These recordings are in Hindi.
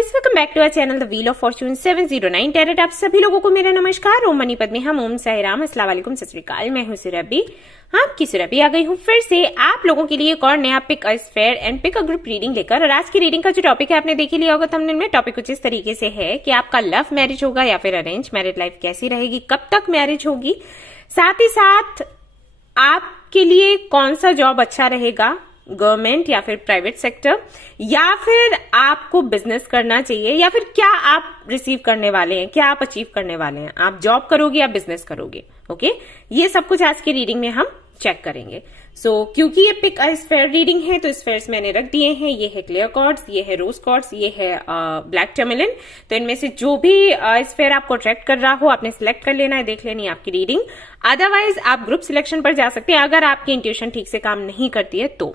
Guys, welcome back to our channel the wheel of fortune 709 tarot. आप सभी लोगों को मेरा नमस्कार। ओम मनी पद्मे हम, ओम साई राम, अस्सलाम वालेकुम, सत श्री अकाल। मैं हूं सुरभि, आपकी सुरभि आ गई हूं फिर से आप लोगों के लिए एक और नया pick a sphere and pick a group reading लेकर। और आज की रीडिंग का जो टॉपिक है आपने देख ही लिया होगा थंबनेल में। टॉपिक कुछ इस तरीके से है कि आपका लव मैरिज होगा या फिर अरेंज मैरिज लाइफ कैसी रहेगी, कब तक मैरिज होगी, साथ ही साथ आपके लिए कौन सा जॉब अच्छा रहेगा, गवर्नमेंट या फिर प्राइवेट सेक्टर, या फिर आपको बिजनेस करना चाहिए, या फिर क्या आप रिसीव करने वाले हैं, क्या आप अचीव करने वाले हैं, आप जॉब करोगे या बिजनेस करोगे। ओके, ये सब कुछ आज की रीडिंग में हम चेक करेंगे। क्योंकि ये पिक अ स्फेयर रीडिंग है तो स्फेयर्स मैंने रख दिए हैं। ये है क्लियर कॉर्ड्स, ये है रोज कॉर्ड्स, ये है ब्लैक टर्मिलिन। तो इनमें से जो भी स्फेयर आपको अट्रैक्ट कर रहा हो आपने सिलेक्ट कर लेना है, देख लेनी है आपकी रीडिंग। अदरवाइज आप ग्रुप सिलेक्शन पर जा सकते हैं अगर आपकी इंट्यूशन ठीक से काम नहीं करती है। तो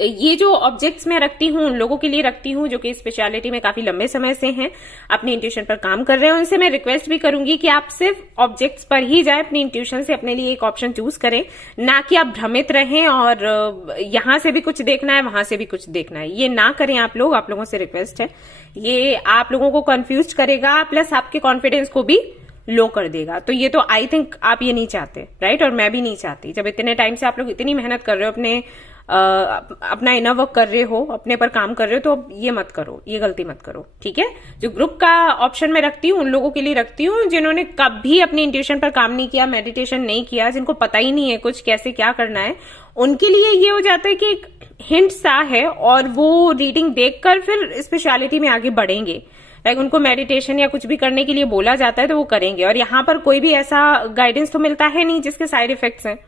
ये जो ऑब्जेक्ट्स मैं रखती हूँ उन लोगों के लिए रखती हूँ जो कि स्पेशलिटी में काफी लंबे समय से हैं, अपनी इंट्यूशन पर काम कर रहे हैं। उनसे मैं रिक्वेस्ट भी करूंगी कि आप सिर्फ ऑब्जेक्ट्स पर ही जाए, अपनी इंट्यूशन से अपने लिए एक ऑप्शन चूज करें, ना कि आप भ्रमित रहें और यहां से भी कुछ देखना है वहां से भी कुछ देखना है। ये ना करें आप लोग, आप लोगों से रिक्वेस्ट है। ये आप लोगों को कंफ्यूज करेगा, प्लस आपके कॉन्फिडेंस को भी लो कर देगा। तो ये तो आई थिंक आप ये नहीं चाहते, राइट? और मैं भी नहीं चाहती। जब इतने टाइम से आप लोग इतनी मेहनत कर रहे हो, अपना इनर वर्क कर रहे हो, अपने पर काम कर रहे हो, तो ये मत करो, ये गलती मत करो, ठीक है? जो ग्रुप का ऑप्शन मैं रखती हूँ उन लोगों के लिए रखती हूँ जिन्होंने कभी अपनी इंट्यूशन पर काम नहीं किया, मेडिटेशन नहीं किया, जिनको पता ही नहीं है कुछ कैसे क्या करना है। उनके लिए ये हो जाता है कि एक हिंट सा है और वो रीडिंग देखकर फिर स्पेशलिटी में आगे बढ़ेंगे। लाइक उनको मेडिटेशन या कुछ भी करने के लिए बोला जाता है तो वो करेंगे। और यहाँ पर कोई भी ऐसा गाइडेंस तो मिलता है नहीं जिसके साइड इफेक्ट्स हैं,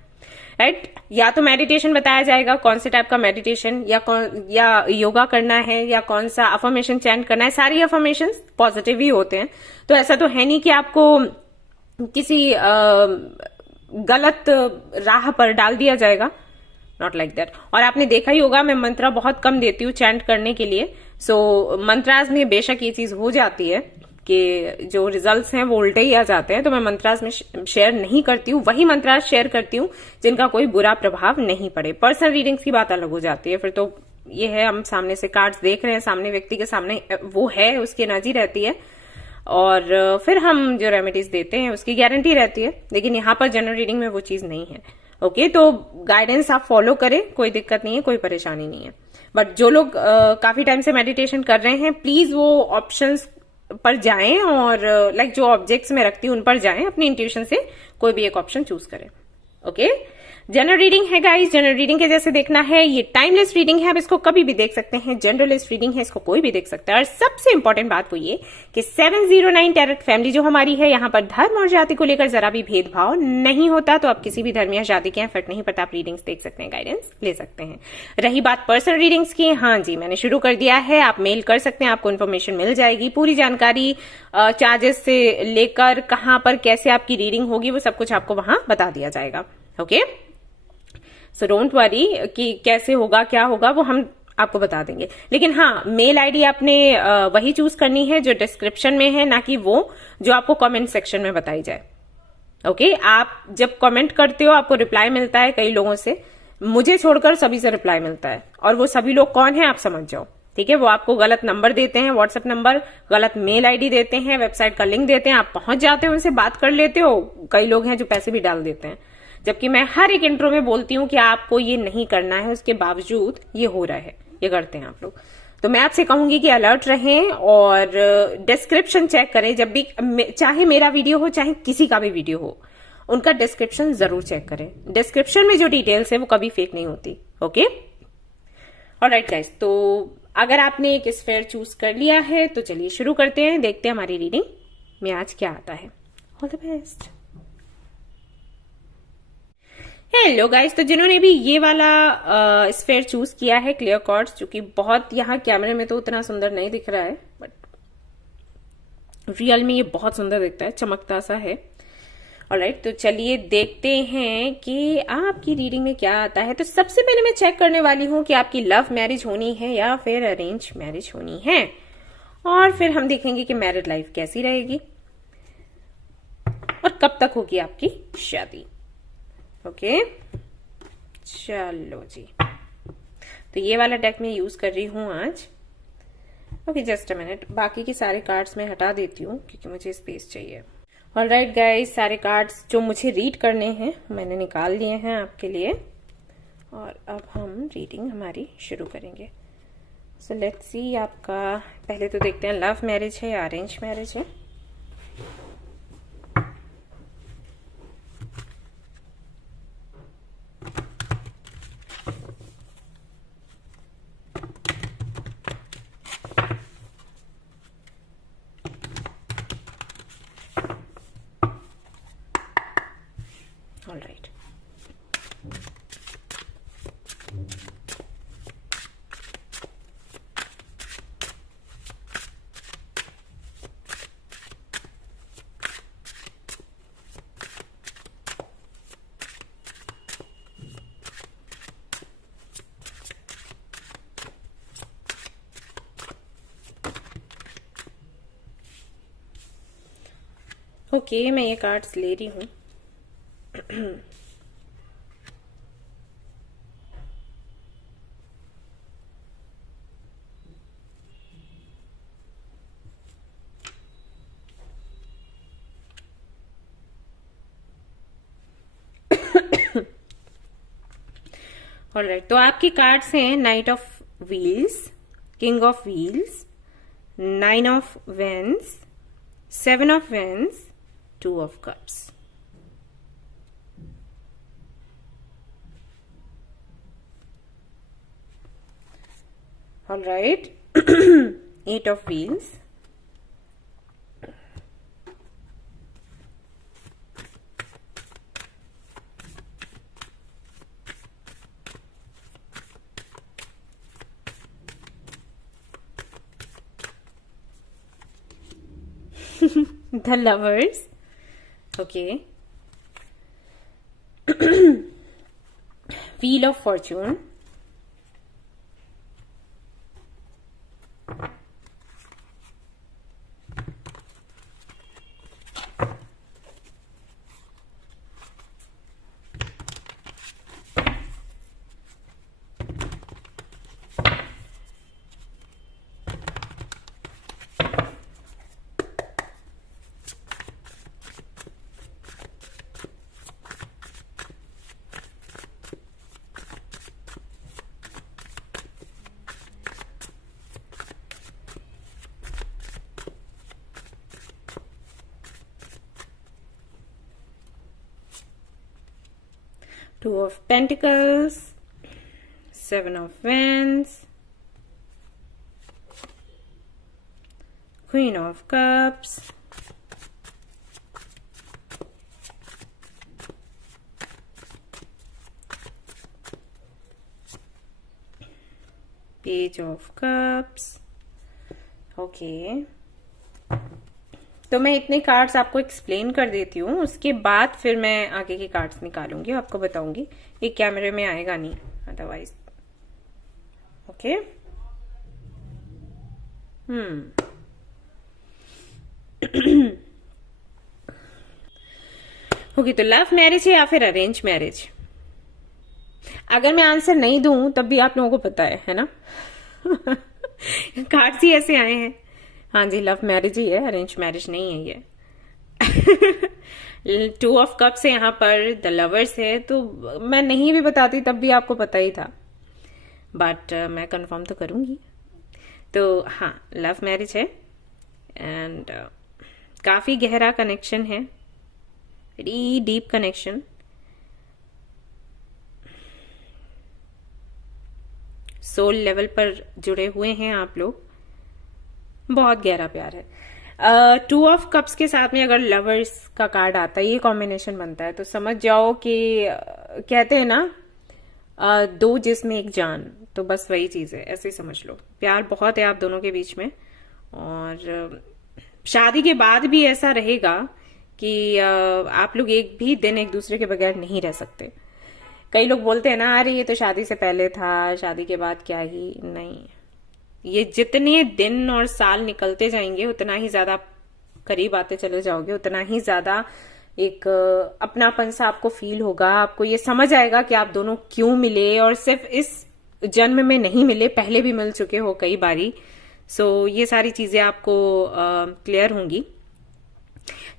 राइट? या तो मेडिटेशन बताया जाएगा कौन से टाइप का मेडिटेशन, या योगा करना है, या कौन सा अफर्मेशन चैंट करना है। सारी अफर्मेशन पॉजिटिव ही होते हैं। तो ऐसा तो है नहीं कि आपको किसी गलत राह पर डाल दिया जाएगा, नॉट लाइक दैट। और आपने देखा ही होगा मैं मंत्रा बहुत कम देती हूँ चैंट करने के लिए। मंत्रास में बेशक ये चीज हो जाती है कि जो रिजल्ट्स हैं वो उल्टे ही आ जाते हैं, तो मैं मंत्रास में शेयर नहीं करती हूँ। वही मंत्रास शेयर करती हूँ जिनका कोई बुरा प्रभाव नहीं पड़े। पर्सनल रीडिंग्स की बात अलग हो जाती है। फिर तो ये है, हम सामने से कार्ड्स देख रहे हैं, सामने व्यक्ति के सामने वो है, उसकी एनर्जी रहती है, और फिर हम जो रेमेडीज देते हैं उसकी गारंटी रहती है। लेकिन यहाँ पर जनरल रीडिंग में वो चीज नहीं है। ओके, तो गाइडेंस आप फॉलो करें, कोई दिक्कत नहीं है, कोई परेशानी नहीं है। बट जो लोग काफी टाइम से मेडिटेशन कर रहे हैं, प्लीज वो ऑप्शंस पर जाएं और लाइक जो ऑब्जेक्ट्स में रखती हूं उन पर जाएं, अपनी इंट्यूशन से कोई भी एक ऑप्शन चूज करें। ओके, जनरल रीडिंग है गाइस, जनरल रीडिंग के जैसे देखना है। ये टाइमलेस रीडिंग है, आप इसको कभी भी देख सकते हैं। जनरलिस्ट रीडिंग है, इसको कोई भी देख सकता है। और सबसे इंपॉर्टेंट बात वो ये कि 709 टैरेट फैमिली जो हमारी है, यहाँ पर धर्म और जाति को लेकर जरा भी भेदभाव नहीं होता। तो आप किसी भी धर्म या जाति के फर्क नहीं पड़ता, आप रीडिंग्स देख सकते हैं, गाइडेंस ले सकते हैं। रही बात पर्सनल रीडिंग्स की, हाँ जी, मैंने शुरू कर दिया है। आप मेल कर सकते हैं, आपको इन्फॉर्मेशन मिल जाएगी, पूरी जानकारी, चार्जेस से लेकर कहाँ पर कैसे आपकी रीडिंग होगी, वो सब कुछ आपको वहां बता दिया जाएगा। ओके, सो डोंट वरी कि कैसे होगा क्या होगा, वो हम आपको बता देंगे। लेकिन हाँ, मेल आईडी आपने वही चूज करनी है जो डिस्क्रिप्शन में है, ना कि वो जो आपको कमेंट सेक्शन में बताई जाए। ओके, आप जब कमेंट करते हो आपको रिप्लाई मिलता है कई लोगों से, मुझे छोड़कर सभी से रिप्लाई मिलता है। और वो सभी लोग कौन है आप समझ जाओ, ठीक है? वो आपको गलत नंबर देते हैं, व्हाट्सएप नंबर, गलत मेल आईडी देते हैं, वेबसाइट का लिंक देते हैं, आप पहुंच जाते हो, उनसे बात कर लेते हो। कई लोग हैं जो पैसे भी डाल देते हैं, जबकि मैं हर एक इंट्रो में बोलती हूँ कि आपको ये नहीं करना है, उसके बावजूद ये हो रहा है, ये करते हैं आप लोग। तो मैं आपसे कहूंगी कि अलर्ट रहें और डिस्क्रिप्शन चेक करें जब भी, चाहे मेरा वीडियो हो चाहे किसी का भी वीडियो हो, उनका डिस्क्रिप्शन जरूर चेक करें। डिस्क्रिप्शन में जो डिटेल्स है वो कभी फेक नहीं होती। ओके, ऑलराइट गाइस, तो अगर आपने एक स्फेयर चूज कर लिया है तो चलिए शुरू करते हैं, देखते हैं हमारी रीडिंग में आज क्या आता है। All the best. Hello guys, तो जिन्होंने भी ये वाला स्फेयर चूज किया है, क्लियर कॉर्ड्स, जो कि बहुत यहाँ कैमरे में तो उतना सुंदर नहीं दिख रहा है, बट रियल में ये बहुत सुंदर दिखता है, चमकता सा है। ऑलराइट, तो चलिए देखते हैं कि आपकी रीडिंग में क्या आता है। तो सबसे पहले मैं चेक करने वाली हूँ कि आपकी लव मैरिज होनी है या फिर अरेंज मैरिज होनी है, और फिर हम देखेंगे कि मैरिड लाइफ कैसी रहेगी और कब तक होगी आपकी शादी। ओके, चलो जी, तो ये वाला डेक मैं यूज कर रही हूं आज। ओके, जस्ट अ मिनट, बाकी के सारे कार्ड्स मैं हटा देती हूँ क्योंकि मुझे स्पेस चाहिए। ऑलराइट गाइस, सारे कार्ड्स जो मुझे रीड करने हैं मैंने निकाल लिए हैं आपके लिए, और अब हम रीडिंग हमारी शुरू करेंगे। सो लेट्स सी, आपका पहले तो देखते हैं लव मैरिज है या अरेंज मैरिज है। All right. ओके, मैं ये कार्ड्स ले रही हूँ। ऑलराइट, तो आपकी कार्ड्स हैं knight of wheels, king of wheels, 9 of wands, 7 of wands, 2 of cups. Alright, 8 of wheels, the lovers, okay, wheel of fortune, Two of Pentacles, 7 of Wands, Queen of Cups, Page of Cups। Okay, तो मैं इतने कार्ड्स आपको एक्सप्लेन कर देती हूँ, उसके बाद फिर मैं आगे के कार्ड्स निकालूंगी, आपको बताऊंगी ये कैमरे में आएगा नहीं अदरवाइज। ओके, ओके, तो लव मैरिज है या फिर अरेंज मैरिज? अगर मैं आंसर नहीं दूं तब भी आप लोगों को पता है ना। कार्ड्स ही ऐसे आए हैं। हाँ जी, लव मैरिज ही है, अरेंज मैरिज नहीं है ये। 2 ऑफ कप्स है यहाँ पर, द लवर्स है, तो मैं नहीं भी बताती तब भी आपको पता ही था, बट मैं कंफर्म तो करूंगी। तो हाँ, लव मैरिज है एंड काफी गहरा कनेक्शन है, very deep connection. Soul level पर जुड़े हुए हैं आप लोग, बहुत गहरा प्यार है। 2 ऑफ कप्स के साथ में अगर लवर्स का कार्ड आता है, ये कॉम्बिनेशन बनता है, तो समझ जाओ कि कहते हैं ना, 2 जिस्म एक जान, तो बस वही चीज है, ऐसे ही समझ लो। प्यार बहुत है आप दोनों के बीच में, और शादी के बाद भी ऐसा रहेगा कि आप लोग एक भी दिन एक दूसरे के बगैर नहीं रह सकते। कई लोग बोलते हैं ना, अरे ये तो शादी से पहले था, शादी के बाद क्या ही, नहीं। ये जितने दिन और साल निकलते जाएंगे उतना ही ज्यादा करीब आते चले जाओगे, उतना ही ज्यादा एक अपनापन सा आपको फील होगा। आपको ये समझ आएगा कि आप दोनों क्यों मिले, और सिर्फ इस जन्म में नहीं मिले, पहले भी मिल चुके हो कई बारी। सो ये सारी चीजें आपको क्लियर होंगी।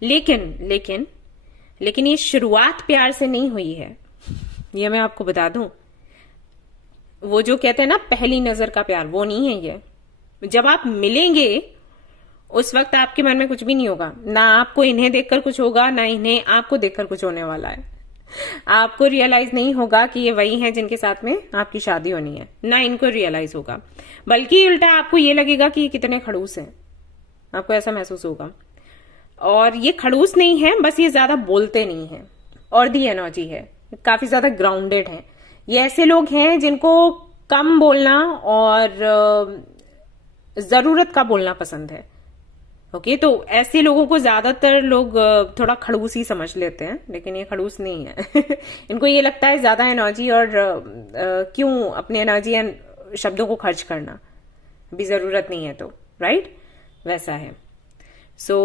लेकिन लेकिन लेकिन ये शुरुआत प्यार से नहीं हुई है, ये मैं आपको बता दूं। वो जो कहते हैं ना पहली नजर का प्यार, वो नहीं है ये। जब आप मिलेंगे उस वक्त आपके मन में कुछ भी नहीं होगा, ना आपको इन्हें देखकर कुछ होगा, ना इन्हें आपको देखकर कुछ होने वाला है। आपको रियलाइज नहीं होगा कि ये वही है जिनके साथ में आपकी शादी होनी है, ना इनको रियलाइज होगा, बल्कि उल्टा आपको ये लगेगा कि ये कितने खड़ूस हैं, आपको ऐसा महसूस होगा। और ये खड़ूस नहीं है, बस ये ज्यादा बोलते नहीं है, और दी एनर्जी है, काफी ज्यादा ग्राउंडेड है। ये ऐसे लोग हैं जिनको कम बोलना और जरूरत का बोलना पसंद है। ओके, तो ऐसे लोगों को ज्यादातर लोग थोड़ा खड़ूस ही समझ लेते हैं, लेकिन ये खड़ूस नहीं है। इनको ये लगता है ज्यादा एनर्जी और क्यों अपनी एनर्जी शब्दों को खर्च करना, भी जरूरत नहीं है तो, राइट, वैसा है। सो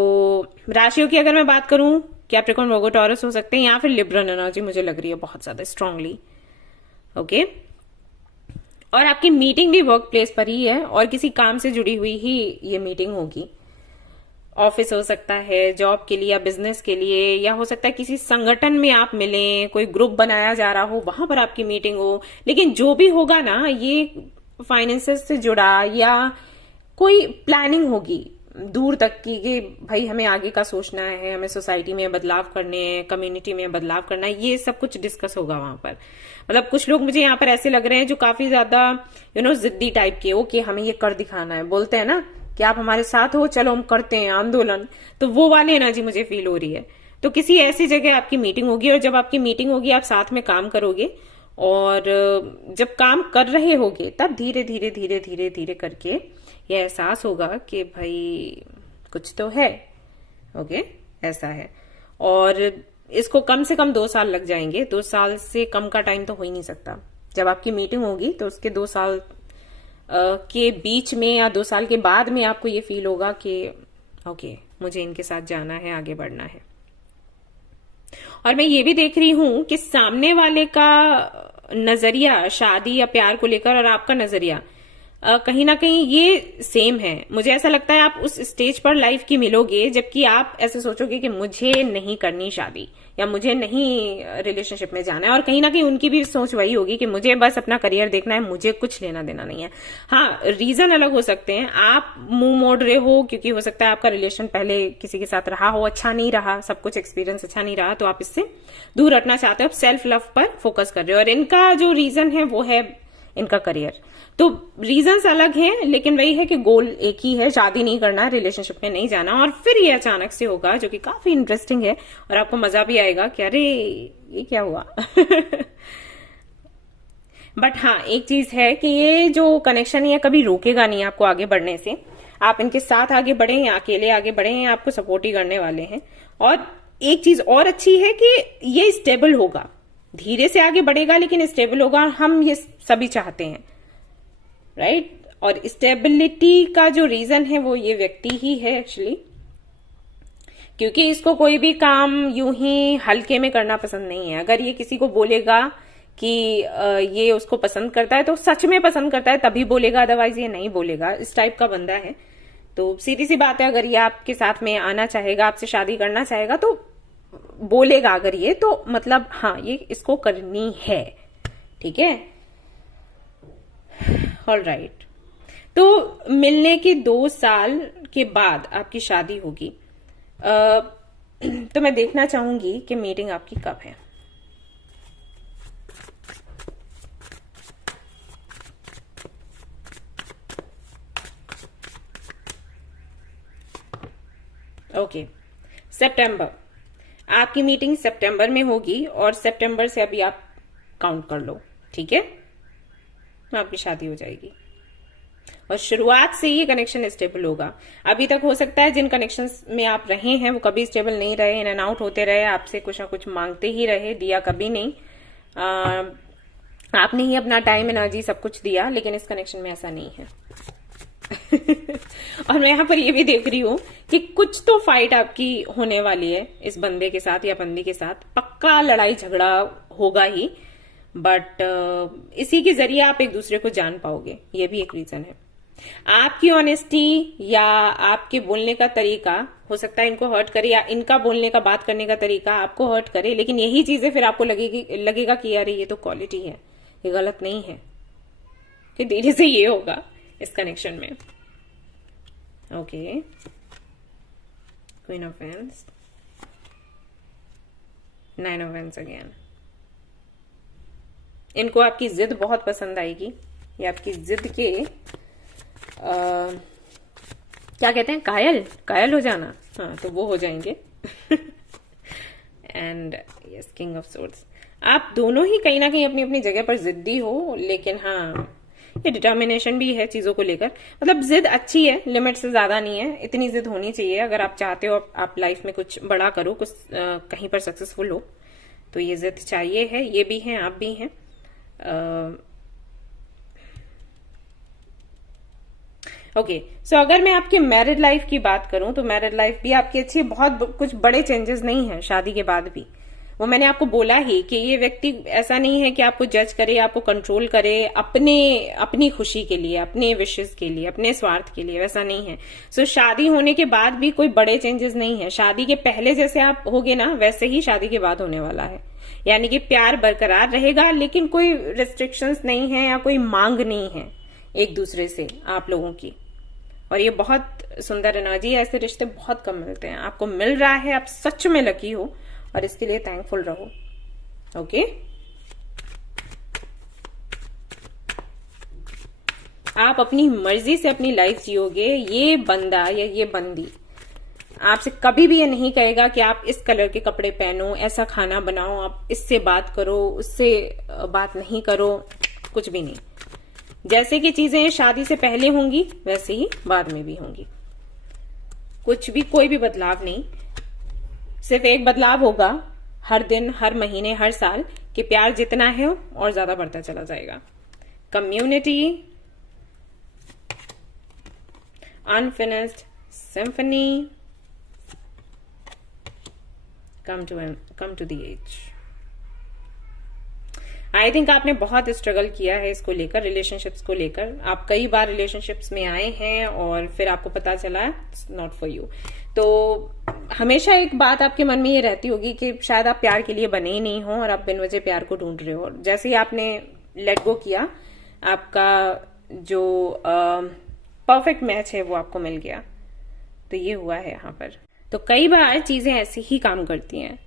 राशियों की अगर मैं बात करूं, कैप्रिकॉर्न, वर्गो, टॉरस हो सकते हैं, या फिर लिब्रन एनर्जी मुझे लग रही है बहुत ज्यादा स्ट्रांगली। ओके, और आपकी मीटिंग भी वर्क प्लेस पर ही है, और किसी काम से जुड़ी हुई ही ये मीटिंग होगी। ऑफिस हो सकता है, जॉब के लिए या बिजनेस के लिए, या हो सकता है किसी संगठन में आप मिलें, कोई ग्रुप बनाया जा रहा हो, वहां पर आपकी मीटिंग हो। लेकिन जो भी होगा ना, ये फाइनेंसेस से जुड़ा या कोई प्लानिंग होगी दूर तक की, कि भाई हमें आगे का सोचना है, हमें सोसाइटी में बदलाव करने हैं, कम्युनिटी में बदलाव करना है, ये सब कुछ डिस्कस होगा वहां पर। मतलब कुछ लोग मुझे यहाँ पर ऐसे लग रहे हैं जो काफी ज्यादा जिद्दी टाइप के, ओके हमें ये कर दिखाना है, बोलते हैं ना कि आप हमारे साथ हो, चलो हम करते हैं आंदोलन, तो वो वाली एनर्जी मुझे फील हो रही है। तो किसी ऐसी जगह आपकी मीटिंग होगी, और जब आपकी मीटिंग होगी आप साथ में काम करोगे, और जब काम कर रहे होगे तब धीरे धीरे धीरे धीरे धीरे करके ये एहसास होगा कि भाई कुछ तो है। ओके, ऐसा है। और इसको कम से कम 2 साल लग जाएंगे, 2 साल से कम का टाइम तो हो ही नहीं सकता। जब आपकी मीटिंग होगी तो उसके 2 साल के बीच में या 2 साल के बाद में आपको ये फील होगा कि ओके मुझे इनके साथ जाना है, आगे बढ़ना है। और मैं ये भी देख रही हूं कि सामने वाले का नजरिया शादी या प्यार को लेकर और आपका नजरिया कहीं ना कहीं ये सेम है। मुझे ऐसा लगता है आप उस स्टेज पर लाइफ की मिलोगे जबकि आप ऐसे सोचोगे कि मुझे नहीं करनी शादी या मुझे नहीं रिलेशनशिप में जाना है, और कहीं ना कहीं उनकी भी सोच वही होगी कि मुझे बस अपना करियर देखना है, मुझे कुछ लेना देना नहीं है। हाँ, रीजन अलग हो सकते हैं, आप मुंह मोड़ रहे हो क्योंकि हो सकता है आपका रिलेशन पहले किसी के साथ रहा हो, अच्छा नहीं रहा, सब कुछ एक्सपीरियंस अच्छा नहीं रहा, तो आप इससे दूर हटना चाहते हो, आप सेल्फ लव पर फोकस कर रहे हो। और इनका जो रीजन है वो है इनका करियर। तो रीजंस अलग हैं, लेकिन वही है कि गोल एक ही है, शादी नहीं करना, रिलेशनशिप में नहीं जाना। और फिर ये अचानक से होगा जो कि काफी इंटरेस्टिंग है और आपको मजा भी आएगा कि अरे ये क्या हुआ। बट हाँ, एक चीज है कि ये जो कनेक्शन है कभी रोकेगा नहीं आपको आगे बढ़ने से। आप इनके साथ आगे बढ़े या अकेले आगे बढ़े हैं, आपको सपोर्ट ही करने वाले हैं। और एक चीज और अच्छी है कि ये स्टेबल होगा, धीरे से आगे बढ़ेगा लेकिन स्टेबल होगा, और हम ये सभी चाहते हैं, राइट। और स्टेबिलिटी का जो रीजन है वो ये व्यक्ति ही है एक्चुअली, क्योंकि इसको कोई भी काम यूं ही हल्के में करना पसंद नहीं है। अगर ये किसी को बोलेगा कि ये उसको पसंद करता है तो सच में पसंद करता है तभी बोलेगा, अदरवाइज ये नहीं बोलेगा, इस टाइप का बंदा है। तो सीधी सी बात है, अगर ये आपके साथ में आना चाहेगा, आपसे शादी करना चाहेगा तो बोलेगा, अगर ये तो मतलब हाँ ये इसको करनी है, ठीक है, ऑल राइट। तो मिलने के 2 साल के बाद आपकी शादी होगी। तो मैं देखना चाहूंगी कि मीटिंग आपकी कब है। ओके, सितंबर, आपकी मीटिंग सितंबर में होगी, और सितंबर से अभी आप काउंट कर लो, ठीक है, आपकी शादी हो जाएगी। और शुरुआत से ये कनेक्शन स्टेबल होगा। अभी तक हो सकता है जिन कनेक्शंस में आप रहे हैं वो कभी स्टेबल नहीं रहे, इन एंड आउट होते रहे, आपसे कुछ ना कुछ मांगते ही रहे, दिया कभी नहीं। आपने ही अपना टाइम, एनर्जी, सब कुछ दिया, लेकिन इस कनेक्शन में ऐसा नहीं है। और मैं यहां पर ये भी देख रही हूं कि कुछ तो फाइट आपकी होने वाली है इस बंदे के साथ या बंदी के साथ, पक्का लड़ाई झगड़ा होगा ही, बट इसी के जरिए आप एक दूसरे को जान पाओगे, ये भी एक रीजन है। आपकी ऑनेस्टी या आपके बोलने का तरीका हो सकता है इनको हर्ट करे, या इनका बोलने का, बात करने का तरीका आपको हर्ट करे, लेकिन यही चीजें फिर आपको लगेगा कि यार ये तो क्वालिटी है, ये गलत नहीं है, कि धीरे से ये होगा इस कनेक्शन में। Okay, queen of wands, 9 of wands again. इनको आपकी जिद बहुत पसंद आएगी, ये आपकी जिद के क्या कहते हैं, कायल हो जाना, हाँ तो वो हो जाएंगे। And yes, king of swords. आप दोनों ही कहीं ना कहीं अपनी अपनी जगह पर जिद्दी हो, लेकिन हाँ ये डिटर्मिनेशन भी है चीजों को लेकर। मतलब जिद अच्छी है, लिमिट से ज्यादा नहीं है, इतनी जिद होनी चाहिए अगर आप चाहते हो आप लाइफ में कुछ बड़ा करो, कुछ कहीं पर सक्सेसफुल हो, तो ये जिद चाहिए है। ये भी हैं, आप भी हैं। ओके, सो अगर मैं आपकी मैरिड लाइफ की बात करूं तो मैरिड लाइफ भी आपकी अच्छी है, बहुत कुछ बड़े चेंजेस नहीं है शादी के बाद भी। वो मैंने आपको बोला ही कि ये व्यक्ति ऐसा नहीं है कि आपको जज करे, आपको कंट्रोल करे अपनी खुशी के लिए, अपने विशेष के लिए, अपने स्वार्थ के लिए, वैसा नहीं है। सो शादी होने के बाद भी कोई बड़े चेंजेस नहीं है। शादी के पहले जैसे आप होगे ना, वैसे ही शादी के बाद होने वाला है। यानी कि प्यार बरकरार रहेगा, लेकिन कोई रिस्ट्रिक्शंस नहीं है या कोई मांग नहीं है एक दूसरे से आप लोगों की। और ये बहुत सुंदर एनर्जी है, ऐसे रिश्ते बहुत कम मिलते हैं। आपको मिल रहा है, आप सच में लकी हो और इसके लिए थैंकफुल रहो। ओके, आप अपनी मर्जी से अपनी लाइफ जियोगे। ये बंदा या ये बंदी आपसे कभी भी ये नहीं कहेगा कि आप इस कलर के कपड़े पहनो, ऐसा खाना बनाओ, आप इससे बात करो, उससे बात नहीं करो, कुछ भी नहीं। जैसे कि चीजें शादी से पहले होंगी वैसे ही बाद में भी होंगी। कुछ भी, कोई भी बदलाव नहीं। सिर्फ एक बदलाव होगा, हर दिन, हर महीने, हर साल, कि प्यार जितना है और ज्यादा बढ़ता चला जाएगा। Community, unfinished symphony, come to the edge. I think आपने बहुत स्ट्रगल किया है इसको लेकर, रिलेशनशिप्स को लेकर। आप कई बार रिलेशनशिप्स में आए हैं और फिर आपको पता चला इट्स नॉट फॉर यू। तो हमेशा एक बात आपके मन में ये रहती होगी कि शायद आप प्यार के लिए बने ही नहीं हो और आप बिन वजह प्यार को ढूंढ रहे हो। जैसे ही आपने लेट गो किया, आपका जो परफेक्ट मैच है वो आपको मिल गया। तो ये हुआ है यहाँ पर। तो कई बार चीजें ऐसे ही काम करती हैं।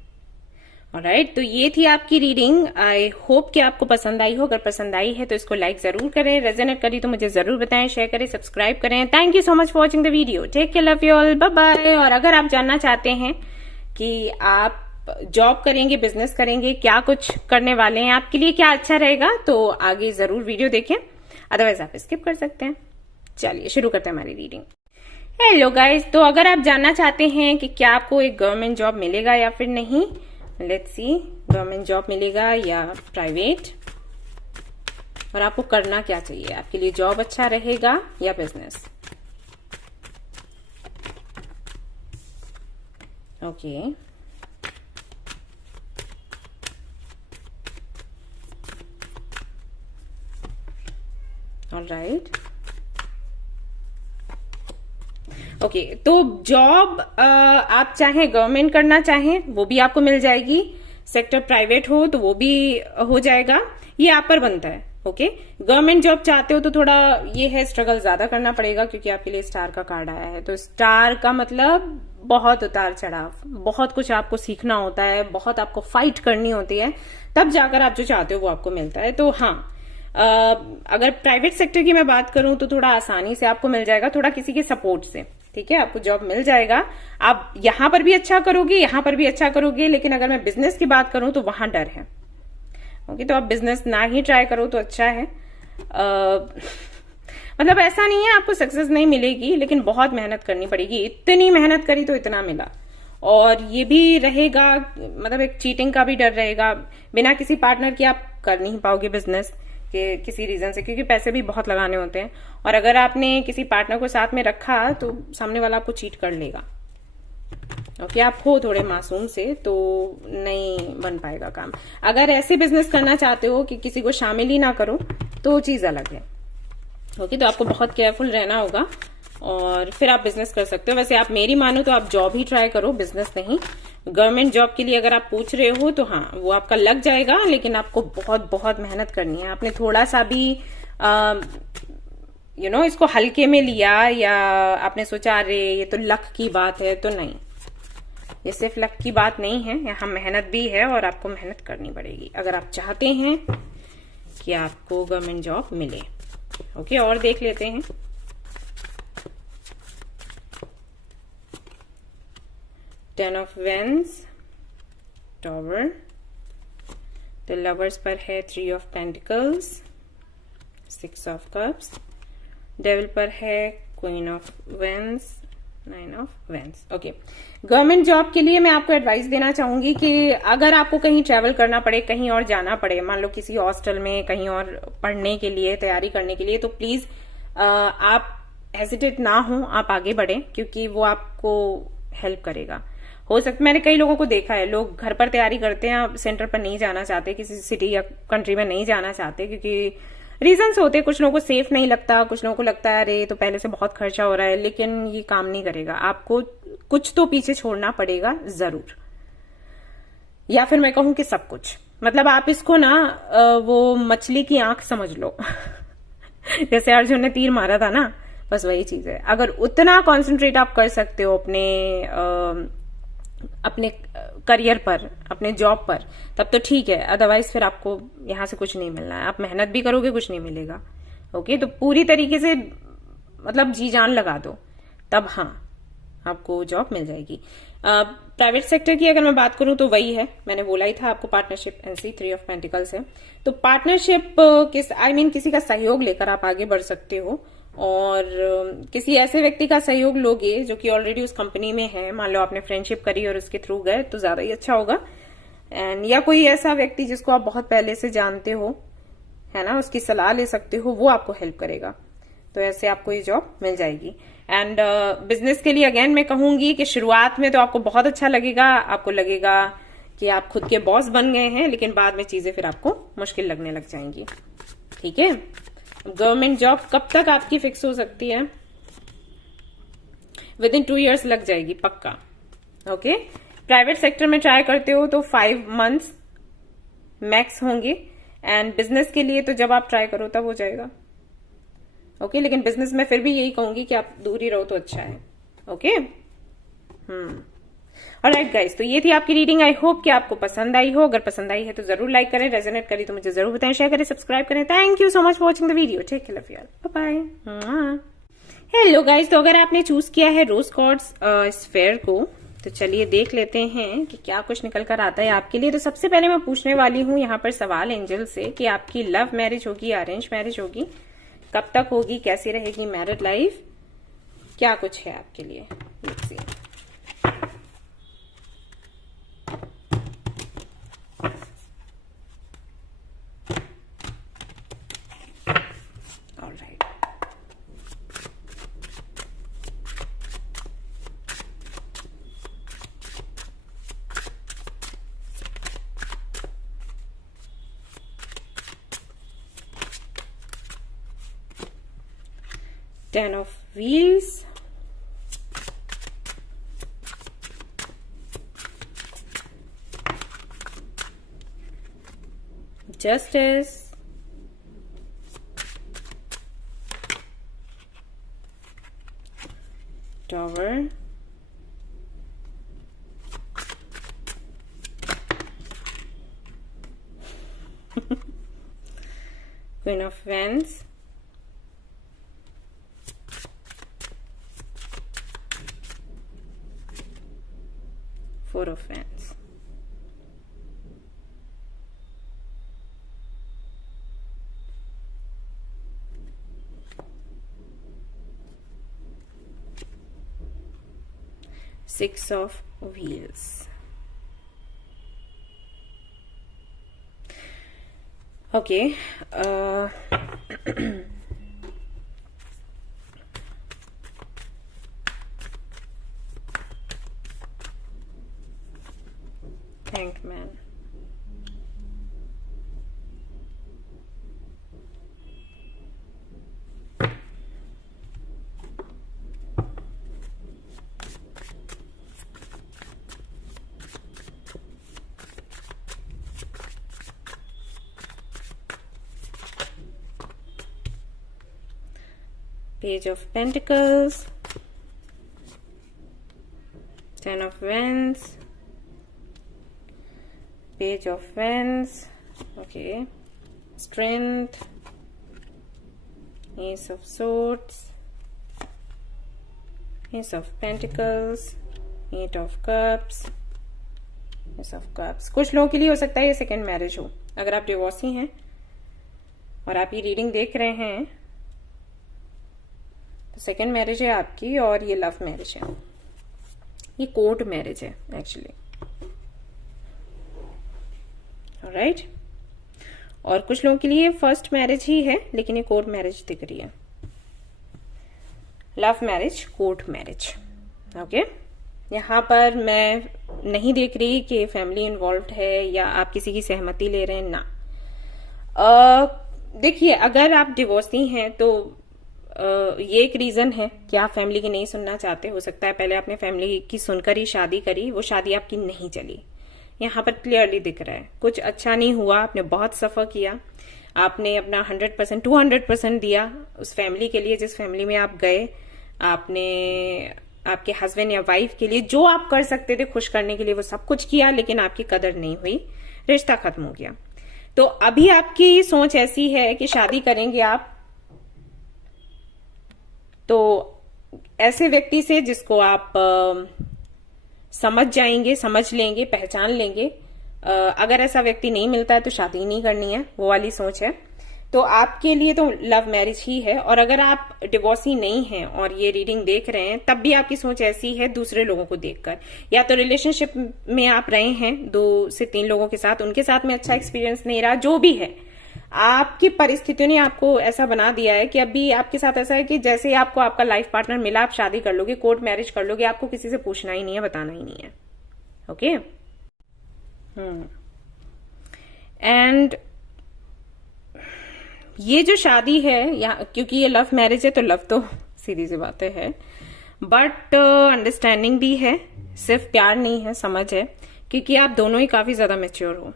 ऑलराइट, तो ये थी आपकी रीडिंग। आई होप कि आपको पसंद आई हो। अगर पसंद आई है तो इसको लाइक जरूर करें, रेजोनेट करी तो मुझे जरूर बताएं, शेयर करें, सब्सक्राइब करें। Thank you so much for watching the video. Take care, love you all, bye bye. और अगर आप जानना चाहते हैं कि आप जॉब करेंगे, बिजनेस करेंगे, क्या कुछ करने वाले हैं, आपके लिए क्या अच्छा रहेगा, तो आगे जरूर वीडियो देखें, अदरवाइज आप स्किप कर सकते हैं। चलिए शुरू करते हैं हमारी रीडिंग। हेलो गाइज, तो अगर आप जानना चाहते हैं कि क्या आपको एक गवर्नमेंट जॉब मिलेगा या फिर नहीं, लेट्स सी, गवर्नमेंट जॉब मिलेगा या प्राइवेट, और आपको करना क्या चाहिए, आपके लिए जॉब अच्छा रहेगा या बिजनेस। Okay, alright. ओके, तो जॉब आप चाहें गवर्नमेंट करना चाहें वो भी आपको मिल जाएगी, सेक्टर प्राइवेट हो तो वो भी हो जाएगा, ये आप पर बनता है। ओके, गवर्नमेंट जॉब चाहते हो तो थोड़ा ये है, स्ट्रगल ज्यादा करना पड़ेगा क्योंकि आपके लिए स्टार का कार्ड आया है। तो स्टार का मतलब बहुत उतार चढ़ाव, बहुत कुछ आपको सीखना होता है, बहुत आपको फाइट करनी होती है, तब जाकर आप जो चाहते हो वो आपको मिलता है। तो हाँ, अगर प्राइवेट सेक्टर की मैं बात करूं तो थोड़ा आसानी से आपको मिल जाएगा, थोड़ा किसी के सपोर्ट से। ठीक है, आपको जॉब मिल जाएगा, आप यहां पर भी अच्छा करोगे, यहां पर भी अच्छा करोगे। लेकिन अगर मैं बिजनेस की बात करूं तो वहां डर है। ओके, तो आप बिजनेस ना ही ट्राई करो तो अच्छा है। मतलब ऐसा नहीं है आपको सक्सेस नहीं मिलेगी, लेकिन बहुत मेहनत करनी पड़ेगी। इतनी मेहनत करी तो इतना मिला। और ये भी रहेगा, मतलब एक चीटिंग का भी डर रहेगा। बिना किसी पार्टनर के आप कर नहीं पाओगे बिजनेस के किसी रीजन से, क्योंकि पैसे भी बहुत लगाने होते हैं। और अगर आपने किसी पार्टनर को साथ में रखा तो सामने वाला आपको चीट कर लेगा। ओके, आप हो थोड़े मासूम से तो नहीं बन पाएगा काम। अगर ऐसे बिजनेस करना चाहते हो कि किसी को शामिल ही ना करो तो चीज अलग है। ओके, तो आपको बहुत केयरफुल रहना होगा और फिर आप बिजनेस कर सकते हो। वैसे आप मेरी मानो तो आप जॉब ही ट्राई करो, बिजनेस नहीं। गवर्नमेंट जॉब के लिए अगर आप पूछ रहे हो तो हाँ, वो आपका लग जाएगा, लेकिन आपको बहुत बहुत मेहनत करनी है। आपने थोड़ा सा भी इसको हल्के में लिया या आपने सोचा अरे ये तो लक की बात है, तो नहीं, ये सिर्फ लक की बात नहीं है, यहाँ मेहनत भी है और आपको मेहनत करनी पड़ेगी अगर आप चाहते हैं कि आपको गवर्नमेंट जॉब मिले। ओके, और देख लेते हैं। टेन ऑफ वेंस, टॉवर, तो लवर्स पर है 3 of pentacles, 6 of cups, devil पर है queen of wands, 9 of wands. Okay, government job के लिए मैं आपको एडवाइस देना चाहूंगी कि अगर आपको कहीं ट्रेवल करना पड़े, कहीं और जाना पड़े, मान लो किसी हॉस्टल में कहीं और पढ़ने के लिए, तैयारी करने के लिए, तो प्लीज आप हेजिटेट ना हो, आप आगे बढ़े, क्योंकि वो आपको हेल्प करेगा। हो सकता, मैंने कई लोगों को देखा है, लोग घर पर तैयारी करते हैं, सेंटर पर नहीं जाना चाहते, किसी सिटी या कंट्री में नहीं जाना चाहते, क्योंकि रीजंस होते हैं। कुछ लोगों को सेफ नहीं लगता, कुछ लोगों को लगता है अरे तो पहले से बहुत खर्चा हो रहा है, लेकिन ये काम नहीं करेगा। आपको कुछ तो पीछे छोड़ना पड़ेगा जरूर, या फिर मैं कहूं कि सब कुछ। मतलब आप इसको ना वो मछली की आंख समझ लो जैसे अर्जुन ने तीर मारा था ना, बस वही चीज है। अगर उतना कॉन्सेंट्रेट आप कर सकते हो अपने करियर पर, अपने जॉब पर, तब तो ठीक है, अदरवाइज फिर आपको यहां से कुछ नहीं मिलना है। आप मेहनत भी करोगे, कुछ नहीं मिलेगा। ओके, तो पूरी तरीके से मतलब जी जान लगा दो, तब हाँ आपको जॉब मिल जाएगी। प्राइवेट सेक्टर की अगर मैं बात करूं तो वही है, मैंने बोला ही था आपको, पार्टनरशिप एनसी 3 ऑफ पेंटिकल्स है। तो पार्टनरशिप किसी का सहयोग लेकर आप आगे बढ़ सकते हो, और किसी ऐसे व्यक्ति का सहयोग लोगे जो कि ऑलरेडी उस कंपनी में है। मान लो आपने फ्रेंडशिप करी और उसके थ्रू गए तो ज्यादा ही अच्छा होगा। एंड या कोई ऐसा व्यक्ति जिसको आप बहुत पहले से जानते हो, है ना, उसकी सलाह ले सकते हो, वो आपको हेल्प करेगा। तो ऐसे आपको ये जॉब मिल जाएगी। एंड बिजनेस के लिए अगेन मैं कहूंगी कि शुरुआत में तो आपको बहुत अच्छा लगेगा, आपको लगेगा कि आप खुद के बॉस बन गए हैं, लेकिन बाद में चीजें फिर आपको मुश्किल लगने लग जाएंगी। ठीक है, गवर्नमेंट जॉब कब तक आपकी फिक्स हो सकती है? विद इन 2 years लग जाएगी पक्का। ओके, प्राइवेट सेक्टर में ट्राई करते हो तो 5 months मैक्स होंगे, एंड बिजनेस के लिए तो जब आप ट्राई करो तब हो जाएगा। ओके, लेकिन बिजनेस में फिर भी यही कहूंगी कि आप दूर ही रहो तो अच्छा है। ओके, ऑलराइट गाइस, तो ये थी आपकी रीडिंग। आई होप कि आपको पसंद आई हो। अगर पसंद आई है तो जरूर लाइक करें, रेजोनेट करी तो मुझे जरूर बताएं, शेयर करें, सब्सक्राइब करें। Thank you so much for watching the video. Take care of you all, bye bye. Hello guys, तो अगर आपने चूज किया है रोज क्वार्ट्ज स्फेयर को, तो चलिए देख लेते हैं कि क्या कुछ निकल कर आता है आपके लिए। तो सबसे पहले मैं पूछने वाली हूँ यहाँ पर सवाल एंजल से कि आपकी लव मैरिज होगी या अरेंज मैरिज होगी, कब तक होगी, कैसी रहेगी मैरिड लाइफ, क्या कुछ है आपके लिए। Let's see. Alright, Ten of Wheels, Justice, Tower, Queen of Wands, Four of Wands. Six of Wheels. Okay. Hanged Man. Page of Pentacles, Ten of Wands, Page of Wands, okay, Strength, Ace of Swords, Ace of Pentacles, Eight of Cups, Ace of Cups। कुछ लोगों के लिए हो सकता है ये सेकेंड मैरिज हो। अगर आप डिवोर्सी हैं और आप ये रीडिंग देख रहे हैं तो सेकेंड मैरिज है आपकी, और ये लव मैरिज है, ये कोर्ट मैरिज है एक्चुअली। ऑलराइट, और कुछ लोगों के लिए फर्स्ट मैरिज ही है लेकिन ये कोर्ट मैरिज दिख रही है। Love marriage, court marriage, okay. यहाँ पर मैं नहीं देख रही कि फैमिली इन्वॉल्व्ड है या आप किसी की सहमति ले रहे हैं ना। देखिए, अगर आप डिवोर्सी हैं तो ये एक रीजन है कि आप फैमिली की नहीं सुनना चाहते। हो सकता है पहले आपने फैमिली की सुनकर ही शादी करी, वो शादी आपकी नहीं चली। यहाँ पर क्लियरली दिख रहा है कुछ अच्छा नहीं हुआ, आपने बहुत सफर किया, आपने अपना 100% 200% दिया उस फैमिली के लिए जिस फैमिली में आप गए। आपने आपके हस्बैंड या वाइफ के लिए जो आप कर सकते थे खुश करने के लिए वो सब कुछ किया, लेकिन आपकी कदर नहीं हुई, रिश्ता खत्म हो गया। तो अभी आपकी सोच ऐसी है कि शादी करेंगे आप तो ऐसे व्यक्ति से जिसको आप समझ जाएंगे, समझ लेंगे, पहचान लेंगे। अगर ऐसा व्यक्ति नहीं मिलता है तो शादी नहीं करनी है, वो वाली सोच है। तो आपके लिए तो लव मैरिज ही है। और अगर आप डिवोर्सी नहीं हैं और ये रीडिंग देख रहे हैं तब भी आपकी सोच ऐसी है दूसरे लोगों को देखकर, या तो रिलेशनशिप में आप रहे हैं 2 से 3 लोगों के साथ, उनके साथ में अच्छा एक्सपीरियंस नहीं रहा, जो भी है आपकी परिस्थितियों ने आपको ऐसा बना दिया है कि अभी आपके साथ ऐसा है कि जैसे ही आपको आपका लाइफ पार्टनर मिला आप शादी कर लोगे, कोर्ट मैरिज कर लोगे, आपको किसी से पूछना ही नहीं है, बताना ही नहीं है। ओके, एंड ये जो शादी है क्योंकि ये लव मैरिज है तो लव तो सीधी सी बातें है, बट अंडरस्टैंडिंग भी है, सिर्फ प्यार नहीं है, समझ है, क्योंकि आप दोनों ही काफी ज्यादा मैच्योर हो।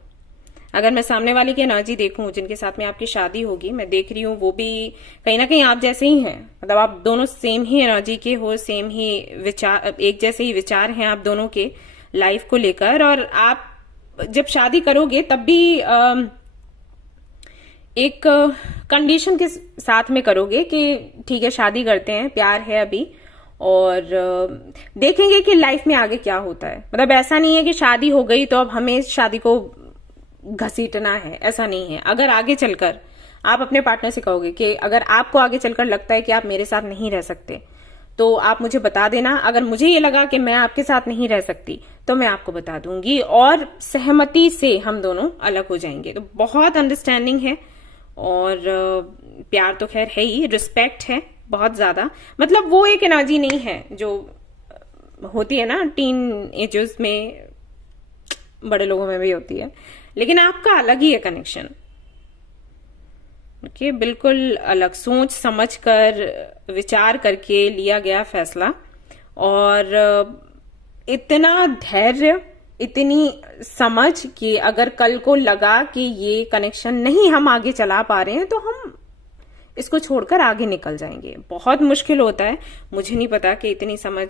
अगर मैं सामने वाले की एनर्जी देखूं जिनके साथ में आपकी शादी होगी, मैं देख रही हूँ वो भी कहीं ना कहीं आप जैसे ही हैं, मतलब आप दोनों सेम ही एनर्जी के हो, सेम ही विचार, एक जैसे ही विचार हैं आप दोनों के लाइफ को लेकर। और आप जब शादी करोगे तब भी एक कंडीशन के साथ में करोगे कि ठीक है शादी करते हैं, प्यार है अभी, और देखेंगे कि लाइफ में आगे क्या होता है। मतलब ऐसा नहीं है कि शादी हो गई तो अब हमें शादी को घसीटना है, ऐसा नहीं है। अगर आगे चलकर आप अपने पार्टनर से कहोगे कि अगर आपको आगे चलकर लगता है कि आप मेरे साथ नहीं रह सकते तो आप मुझे बता देना, अगर मुझे ये लगा कि मैं आपके साथ नहीं रह सकती तो मैं आपको बता दूंगी, और सहमति से हम दोनों अलग हो जाएंगे। तो बहुत अंडरस्टैंडिंग है और प्यार तो खैर है ही, रिस्पेक्ट है बहुत ज्यादा। मतलब वो एक एनर्जी नहीं है जो होती है ना टीन एजेस में, बड़े लोगों में भी होती है, लेकिन आपका अलग ही है कनेक्शन। ओके, बिल्कुल अलग, सोच समझ कर विचार करके लिया गया फैसला, और इतना धैर्य, इतनी समझ कि अगर कल को लगा कि ये कनेक्शन नहीं हम आगे चला पा रहे हैं तो हम इसको छोड़कर आगे निकल जाएंगे। बहुत मुश्किल होता है, मुझे नहीं पता कि इतनी समझ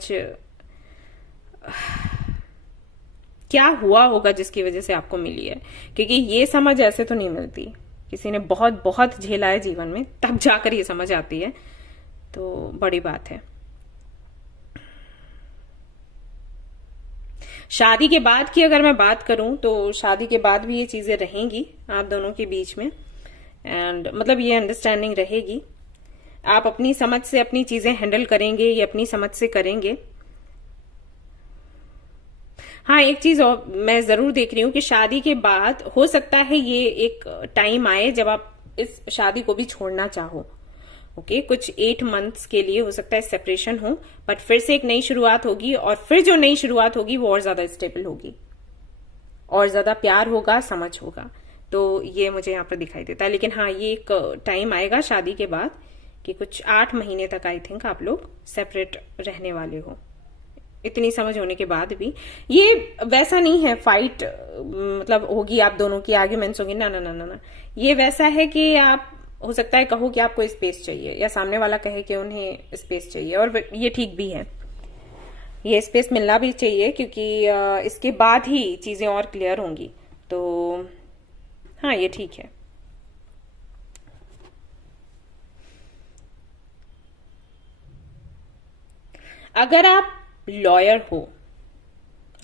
क्या हुआ होगा जिसकी वजह से आपको मिली है, क्योंकि ये समझ ऐसे तो नहीं मिलती, किसी ने बहुत बहुत झेला है जीवन में तब जाकर ये समझ आती है, तो बड़ी बात है। शादी के बाद की अगर मैं बात करूं तो शादी के बाद भी ये चीजें रहेंगी आप दोनों के बीच में, एंड मतलब ये अंडरस्टैंडिंग रहेगी। आप अपनी समझ से अपनी चीजें हैंडल करेंगे, ये अपनी समझ से करेंगे। हाँ, एक चीज और मैं जरूर देख रही हूँ कि शादी के बाद हो सकता है ये एक टाइम आए जब आप इस शादी को भी छोड़ना चाहो। ओके, कुछ 8 मंथ्स के लिए हो सकता है सेपरेशन हो, बट फिर से एक नई शुरुआत होगी, और फिर जो नई शुरुआत होगी वो और ज्यादा स्टेबल होगी, और ज्यादा प्यार होगा, समझ होगा। तो ये मुझे यहाँ पर दिखाई देता है। लेकिन हाँ, ये एक टाइम आएगा शादी के बाद कि कुछ 8 महीने तक आई थिंक आप लोग सेपरेट रहने वाले हो। इतनी समझ होने के बाद भी ये वैसा नहीं है फाइट मतलब होगी आप दोनों की, आर्ग्यूमेंट्स होगी, ना ना ना ना ना, ये वैसा है कि आप हो सकता है कहो कि आपको स्पेस चाहिए, या सामने वाला कहे कि उन्हें स्पेस चाहिए, और ये ठीक भी है, ये स्पेस मिलना भी चाहिए, क्योंकि इसके बाद ही चीजें और क्लियर होंगी। तो हाँ, ये ठीक है। अगर आप लॉयर हो,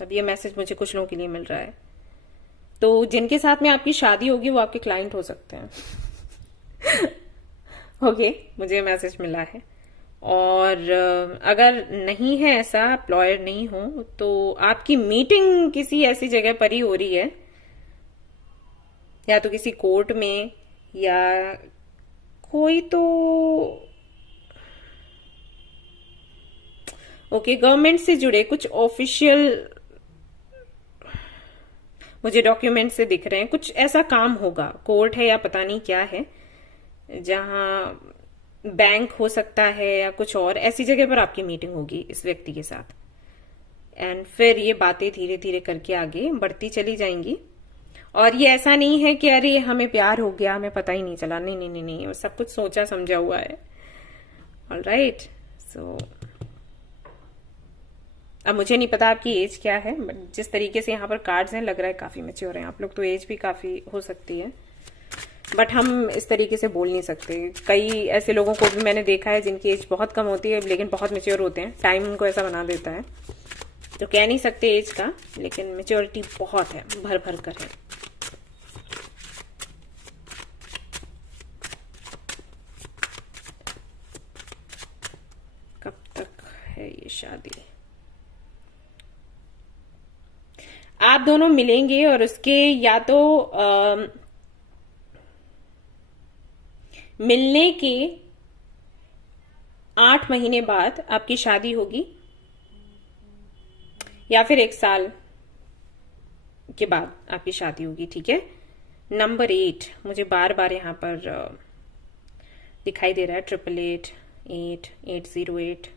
अब ये मैसेज मुझे कुछ लोगों के लिए मिल रहा है, तो जिनके साथ में आपकी शादी होगी वो आपके क्लाइंट हो सकते हैं। ओके, मुझे मैसेज मिला है। और अगर नहीं है ऐसा, आप लॉयर नहीं हो, तो आपकी मीटिंग किसी ऐसी जगह पर ही हो रही है, या तो किसी कोर्ट में, या कोई तो ओके गवर्नमेंट से जुड़े कुछ ऑफिशियल मुझे डॉक्यूमेंट से दिख रहे हैं, कुछ ऐसा काम होगा, कोर्ट है या पता नहीं क्या है, जहां बैंक हो सकता है या कुछ और ऐसी जगह पर आपकी मीटिंग होगी इस व्यक्ति के साथ। एंड फिर ये बातें धीरे धीरे करके आगे बढ़ती चली जाएंगी। और ये ऐसा नहीं है कि अरे हमें प्यार हो गया, हमें पता ही नहीं चला, नहीं नहीं नहीं नहीं, सब कुछ सोचा समझा हुआ है। ऑलराइट, सो अब मुझे नहीं पता आपकी एज क्या है, बट जिस तरीके से यहाँ पर कार्ड्स हैं लग रहा है काफी मैच्योर हैं आप लोग, तो एज भी काफी हो सकती है, बट हम इस तरीके से बोल नहीं सकते। कई ऐसे लोगों को भी मैंने देखा है जिनकी एज बहुत कम होती है लेकिन बहुत मैच्योर होते हैं, टाइम उनको ऐसा बना देता है, तो कह नहीं सकते एज का, लेकिन मैच्योरिटी बहुत है, भर भर कर है। कब तक है ये शादी? आप दोनों मिलेंगे और उसके या तो मिलने के 8 महीने बाद आपकी शादी होगी, या फिर 1 साल के बाद आपकी शादी होगी, ठीक है। नंबर 8 मुझे बार बार यहां पर दिखाई दे रहा है, 888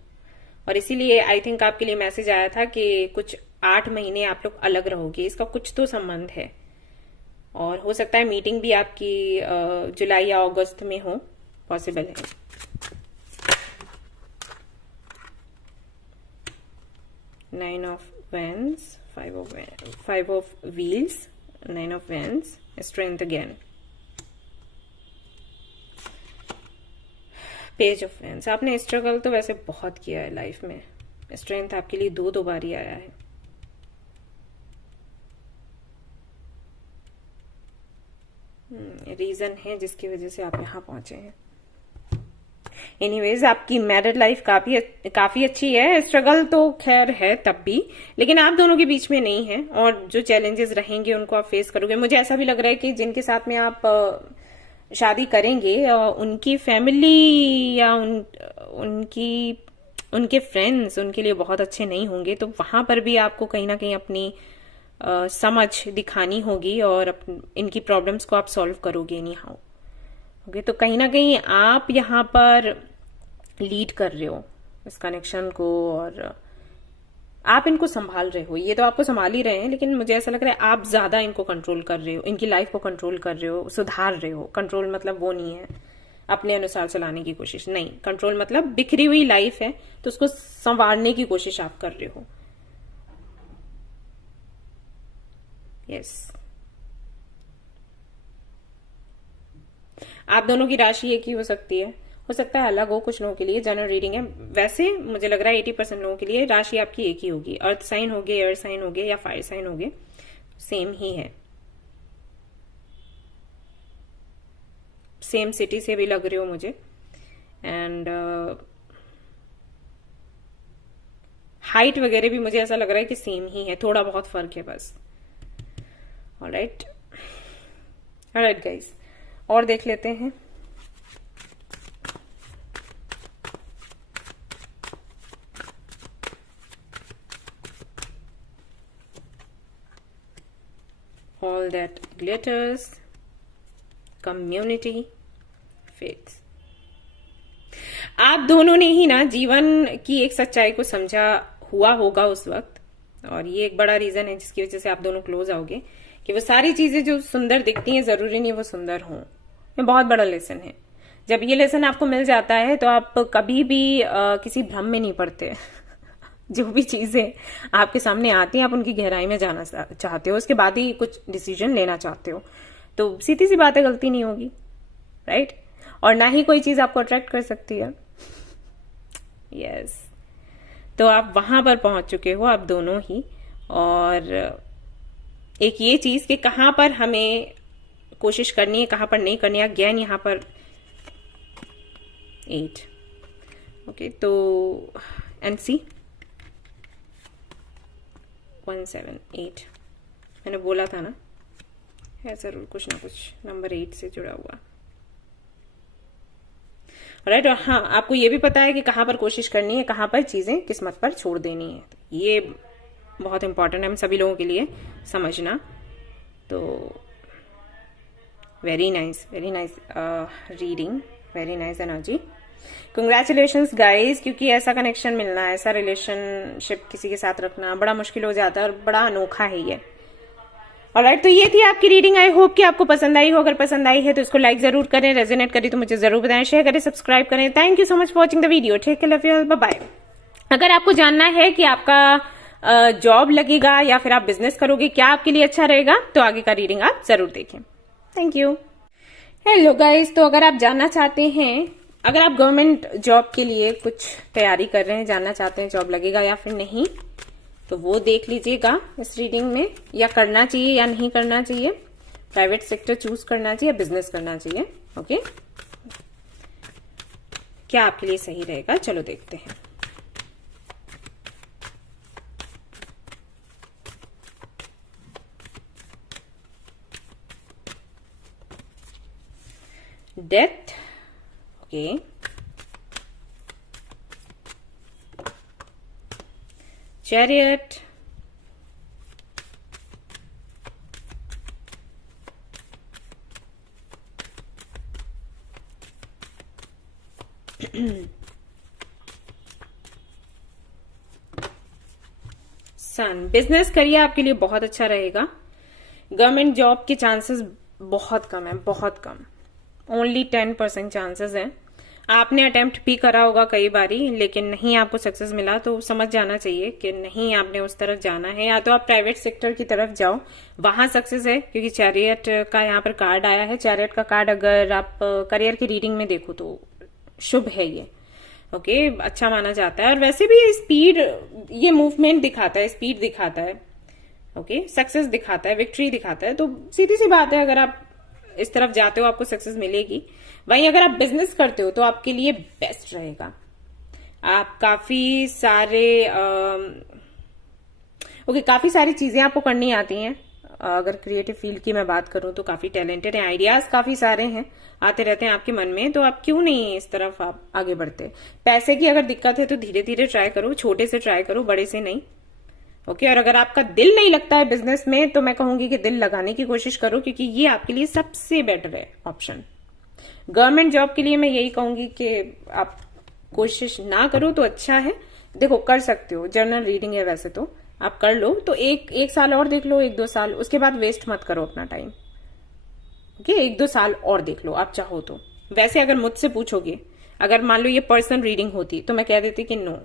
और इसीलिए आई थिंक आपके लिए मैसेज आया था कि कुछ 8 महीने आप लोग अलग रहोगे, इसका कुछ तो संबंध है। और हो सकता है मीटिंग भी आपकी जुलाई या अगस्त में हो, पॉसिबल है। Nine of vents, five of wheels, 9 of vents, strength again, page of vents. आपने स्ट्रगल तो वैसे बहुत किया है लाइफ में, स्ट्रेंथ आपके लिए 2 बार ही आया है। रीजन है जिसकी वजह से आप यहां पहुंचे हैं। एनीवेज, आपकी मैरिड लाइफ काफी अच्छी है, स्ट्रगल तो खैर है तब भी, लेकिन आप दोनों के बीच में नहीं है, और जो चैलेंजेस रहेंगे उनको आप फेस करोगे। मुझे ऐसा भी लग रहा है कि जिनके साथ में आप शादी करेंगे उनकी फैमिली या उनके फ्रेंड्स उनके लिए बहुत अच्छे नहीं होंगे, तो वहां पर भी आपको कहीं ना कहीं अपनी समझ दिखानी होगी और इनकी प्रॉब्लम्स को आप सॉल्व करोगे एनी हाउ। ओके, तो कहीं ना कहीं आप यहाँ पर लीड कर रहे हो इस कनेक्शन को, और आप इनको संभाल रहे हो। ये तो आपको संभाल ही रहे हैं, लेकिन मुझे ऐसा लग रहा है आप ज्यादा इनको कंट्रोल कर रहे हो, इनकी लाइफ को कंट्रोल कर रहे हो, सुधार रहे हो। कंट्रोल मतलब वो नहीं है अपने अनुसार चलाने की कोशिश, नहीं, कंट्रोल मतलब बिखरी हुई लाइफ है तो उसको संवारने की कोशिश आप कर रहे हो। यस, आप दोनों की राशि एक ही हो सकती है, हो सकता है अलग हो कुछ लोगों के लिए, जनरल रीडिंग है। वैसे मुझे लग रहा है 80% लोगों के लिए राशि आपकी एक ही होगी। अर्थ साइन हो गए, एयर साइन हो गए या फायर साइन हो गए, सेम ही है। सेम सिटी से भी लग रहे हो मुझे, एंड हाइट वगैरह भी मुझे ऐसा लग रहा है कि सेम ही है, थोड़ा बहुत फर्क है बस। ऑलराइट गाइस, और देख लेते हैं। All that glitters, community, faith। आप दोनों ने ही ना जीवन की एक सच्चाई को समझा हुआ होगा उस वक्त, और ये एक बड़ा रीजन है जिसकी वजह से आप दोनों क्लोज आओगे, कि वो सारी चीजें जो सुंदर दिखती हैं जरूरी नहीं वो सुंदर हों। ये बहुत बड़ा लेसन है। जब ये लेसन आपको मिल जाता है तो आप कभी भी किसी भ्रम में नहीं पड़ते। जो भी चीजें आपके सामने आती हैं आप उनकी गहराई में जाना चाहते हो, उसके बाद ही कुछ डिसीजन लेना चाहते हो। तो सीधी सी बात है, गलती नहीं होगी, राइट? और ना ही कोई चीज आपको अट्रैक्ट कर सकती है। यस, तो आप वहां पर पहुंच चुके हो, आप दोनों ही। और एक ये चीज कि कहां पर हमें कोशिश करनी है, कहां पर नहीं करनी है। अगेन यहाँ पर 8। ओके, तो एनसी 178 मैंने बोला था ना, है जरूर कुछ ना कुछ नंबर 8 से जुड़ा हुआ, राइट। और हाँ, आपको ये भी पता है कि कहां पर कोशिश करनी है, कहां पर चीजें किस्मत पर छोड़ देनी है। ये बहुत इंपॉर्टेंट है हम सभी लोगों के लिए समझना। तो very nice reading, very nice energy. Congratulations guys, क्योंकि ऐसा कनेक्शन मिलना, ऐसा रिलेशनशिप किसी के साथ रखना बड़ा मुश्किल हो जाता है और बड़ा अनोखा है ये। ऑलराइट, तो ये थी आपकी रीडिंग। आई होप कि आपको पसंद आई हो। अगर पसंद आई है तो इसको लाइक जरूर करें, रेजोनेट करें तो मुझे जरूर बताएं, शेयर करें, सब्सक्राइब करें। Thank you so much for watching the video. Take care, love you all, bye bye. अगर आपको जानना है कि आपका जॉब लगेगा या फिर आप बिजनेस करोगे, क्या आपके लिए अच्छा रहेगा, तो आगे का रीडिंग आप जरूर देखें। Thank you. हेलो गाइस, तो अगर आप जानना चाहते हैं, अगर आप गवर्नमेंट जॉब के लिए कुछ तैयारी कर रहे हैं, जानना चाहते हैं जॉब लगेगा या फिर नहीं, तो वो देख लीजिएगा इस रीडिंग में, या करना चाहिए या नहीं करना चाहिए, प्राइवेट सेक्टर चूज करना चाहिए या बिजनेस करना चाहिए। ओके, क्या आपके लिए सही रहेगा, चलो देखते हैं। डेथ, ओके, चैरियट, सन। बिजनेस करिए, आपके लिए बहुत अच्छा रहेगा। गवर्नमेंट जॉब के चांसेस बहुत कम है, बहुत कम, ओनली 10% चांसेस है। आपने अटेम्प्ट भी करा होगा कई बारी, लेकिन नहीं आपको सक्सेस मिला, तो समझ जाना चाहिए कि नहीं आपने उस तरफ जाना है। या तो आप प्राइवेट सेक्टर की तरफ जाओ, वहां सक्सेस है, क्योंकि चैरियट का यहाँ पर कार्ड आया है। चैरियट का कार्ड अगर आप करियर की रीडिंग में देखो तो शुभ है ये। ओके, अच्छा माना जाता है। और वैसे भी ये स्पीड, ये मूवमेंट दिखाता है, स्पीड दिखाता है, ओके, सक्सेस दिखाता है, विक्ट्री दिखाता है। तो सीधी सी बात है, अगर आप इस तरफ जाते हो आपको सक्सेस मिलेगी। वहीं अगर आप बिजनेस करते हो तो आपके लिए बेस्ट रहेगा। आप काफी सारे काफी सारी चीजें आपको करनी आती हैं। अगर क्रिएटिव फील्ड की मैं बात करूं तो काफी टैलेंटेड है, आइडियाज काफी सारे हैं, आते रहते हैं आपके मन में, तो आप क्यों नहीं इस तरफ आप आगे बढ़ते। पैसे की अगर दिक्कत है तो धीरे धीरे ट्राई करो, छोटे से ट्राई करो, बड़े से नहीं। ओके, और अगर आपका दिल नहीं लगता है बिजनेस में, तो मैं कहूंगी कि दिल लगाने की कोशिश करो, क्योंकि ये आपके लिए सबसे बेटर है ऑप्शन। गवर्नमेंट जॉब के लिए मैं यही कहूंगी कि आप कोशिश ना करो तो अच्छा है। देखो, कर सकते हो, जर्नल रीडिंग है वैसे तो, आप कर लो, तो एक साल और देख लो, 1-2 साल, उसके बाद वेस्ट मत करो अपना टाइम। ओके, 1-2 साल और देख लो आप चाहो तो। वैसे अगर मुझसे पूछोगे, अगर मान लो ये पर्सनल रीडिंग होती तो मैं कह देती कि नो,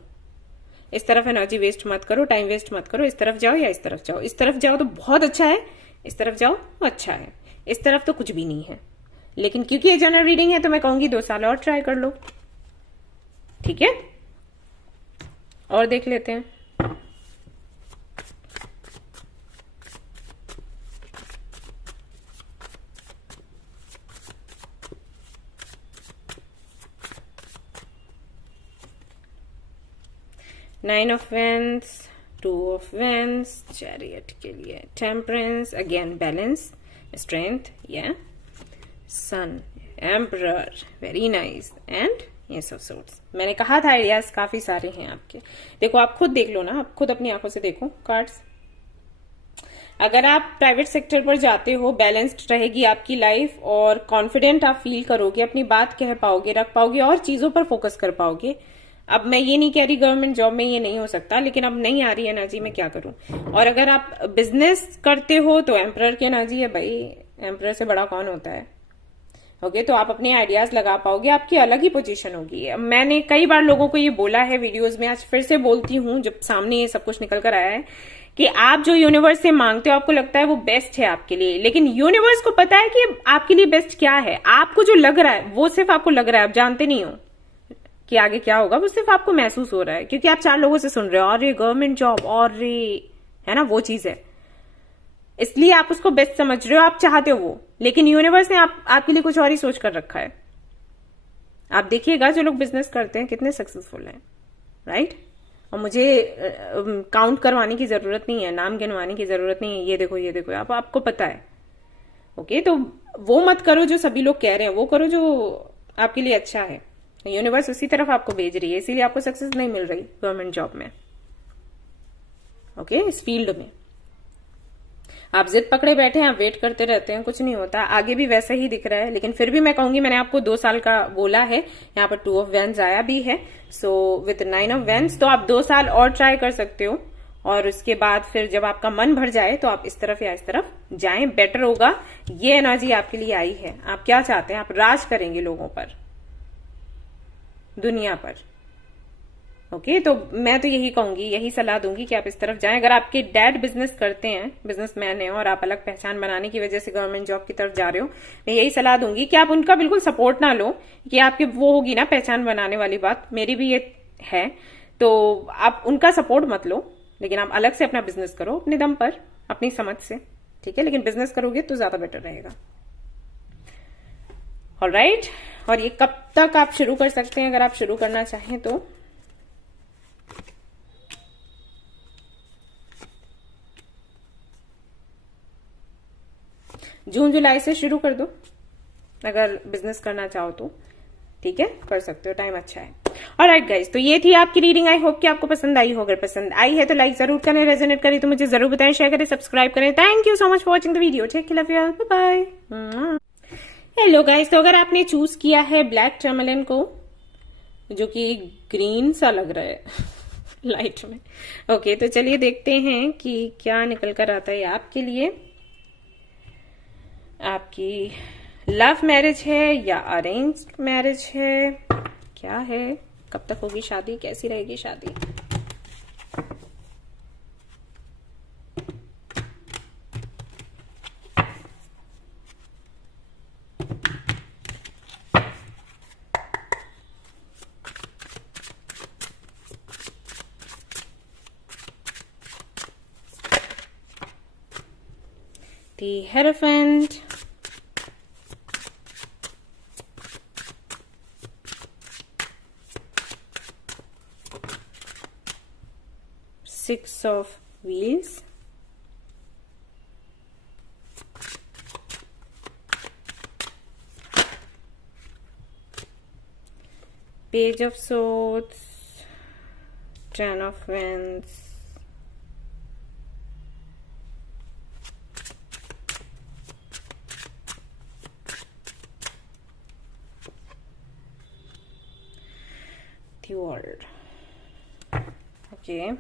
इस तरफ एनर्जी वेस्ट मत करो, टाइम वेस्ट मत करो, इस तरफ जाओ या इस तरफ जाओ। इस तरफ जाओ तो बहुत अच्छा है, इस तरफ जाओ तो अच्छा है, इस तरफ तो कुछ भी नहीं है। लेकिन क्योंकि ये जनरल रीडिंग है तो मैं कहूंगी 2 साल और ट्राई कर लो, ठीक है। और देख लेते हैं। Nine of wands, 2 of wands, chariot के लिए टेम्परेंस, अगेन बैलेंस, स्ट्रेंथ, या sun, emperor, very nice, and ace of swords. मैंने कहा था आइडियाज काफी सारे हैं आपके। देखो, आप खुद देख लो ना, आप खुद अपनी आंखों से देखो कार्ड्स। अगर आप प्राइवेट सेक्टर पर जाते हो, बैलेंस्ड रहेगी आपकी लाइफ, और कॉन्फिडेंट आप फील करोगे, अपनी बात कह पाओगे, रख पाओगे, और चीजों पर फोकस कर पाओगे। अब मैं ये नहीं कह रही गवर्नमेंट जॉब में ये नहीं हो सकता, लेकिन अब नहीं आ रही एनर्जी में, क्या करूं। और अगर आप बिजनेस करते हो तो एम्परर की एनर्जी है भाई, एम्परर से बड़ा कौन होता है। ओके, तो आप अपने आइडियाज लगा पाओगे, आपकी अलग ही पोजीशन होगी। मैंने कई बार लोगों को ये बोला है वीडियोस में, आज फिर से बोलती हूँ जब सामने ये सब कुछ निकल कर आया है, कि आप जो यूनिवर्स से मांगते हो आपको लगता है वो बेस्ट है आपके लिए, लेकिन यूनिवर्स को पता है कि आपके लिए बेस्ट क्या है। आपको जो लग रहा है वो सिर्फ आपको लग रहा है, आप जानते नहीं हो कि आगे क्या होगा, वो सिर्फ आपको महसूस हो रहा है, क्योंकि आप 4 लोगों से सुन रहे हो और ये गवर्नमेंट जॉब और है ना, वो चीज है, इसलिए आप उसको बेस्ट समझ रहे हो, आप चाहते हो वो, लेकिन यूनिवर्स ने आपके लिए कुछ और ही सोच कर रखा है। आप देखिएगा जो लोग बिजनेस करते हैं कितने सक्सेसफुल हैं, राइट। और मुझे काउंट करवाने की जरूरत नहीं है, नाम गिनवाने की जरूरत नहीं है, ये देखो ये देखो, आपको पता है। ओके, तो वो मत करो जो सभी लोग कह रहे हैं, वो करो जो आपके लिए अच्छा है। यूनिवर्स उसी तरफ आपको भेज रही है, इसीलिए आपको सक्सेस नहीं मिल रही गवर्नमेंट जॉब में। ओके, इस फील्ड में आप जिद पकड़े बैठे हैं, आप वेट करते रहते हैं, कुछ नहीं होता, आगे भी वैसा ही दिख रहा है। लेकिन फिर भी मैं कहूंगी, मैंने आपको 2 साल का बोला है, यहाँ पर 2 ऑफ वैंस आया भी है, सो विथ 9 ऑफ वैंस, तो आप 2 साल और ट्राई कर सकते हो, और उसके बाद फिर जब आपका मन भर जाए तो आप इस तरफ या इस तरफ जाएं, बेटर होगा। ये एनर्जी आपके लिए आई है। आप क्या चाहते हैं? आप राज करेंगे लोगों पर, दुनिया पर। ओके, तो मैं तो यही कहूंगी, यही सलाह दूंगी कि आप इस तरफ जाएं। अगर आपके डैड बिजनेस करते हैं, बिजनेसमैन हैं, और आप अलग पहचान बनाने की वजह से गवर्नमेंट जॉब की तरफ जा रहे हो, मैं यही सलाह दूंगी कि आप उनका बिल्कुल सपोर्ट ना लो, कि आपके वो होगी ना पहचान बनाने वाली बात, मेरी भी ये है, तो आप उनका सपोर्ट मत लो, लेकिन आप अलग से अपना बिजनेस करो अपने दम पर, अपनी समझ से, ठीक है। लेकिन बिजनेस करोगे तो ज्यादा बेटर रहेगा। ऑलराइट, और ये कब तक आप शुरू कर सकते हैं अगर आप शुरू करना चाहें तो? जून जुलाई से शुरू कर दो अगर बिजनेस करना चाहो तो, ठीक है, कर सकते हो, टाइम अच्छा है। ऑलराइट गाइस, तो ये थी आपकी रीडिंग। आई होप कि आपको पसंद आई हो। अगर पसंद आई है तो लाइक जरूर करें, रेजोनेट करें तो मुझे जरूर बताएं, शेयर करें, सब्सक्राइब करें। Thank you so much for watching the video, take care, love you all, bye bye. Hello guys, तो अगर आपने चूज किया है ब्लैक टर्मलिन को, जो कि ग्रीन सा लग रहा है लाइट में, ओके, तो चलिए देखते हैं कि क्या निकल कर आता है आपके लिए। आपकी लव मैरिज है या अरेंज मैरिज है, क्या है, कब तक होगी शादी, कैसी रहेगी शादी? The Hierophant, Six of Wheels, Page of Swords, 10 of Wands, the World. Okay.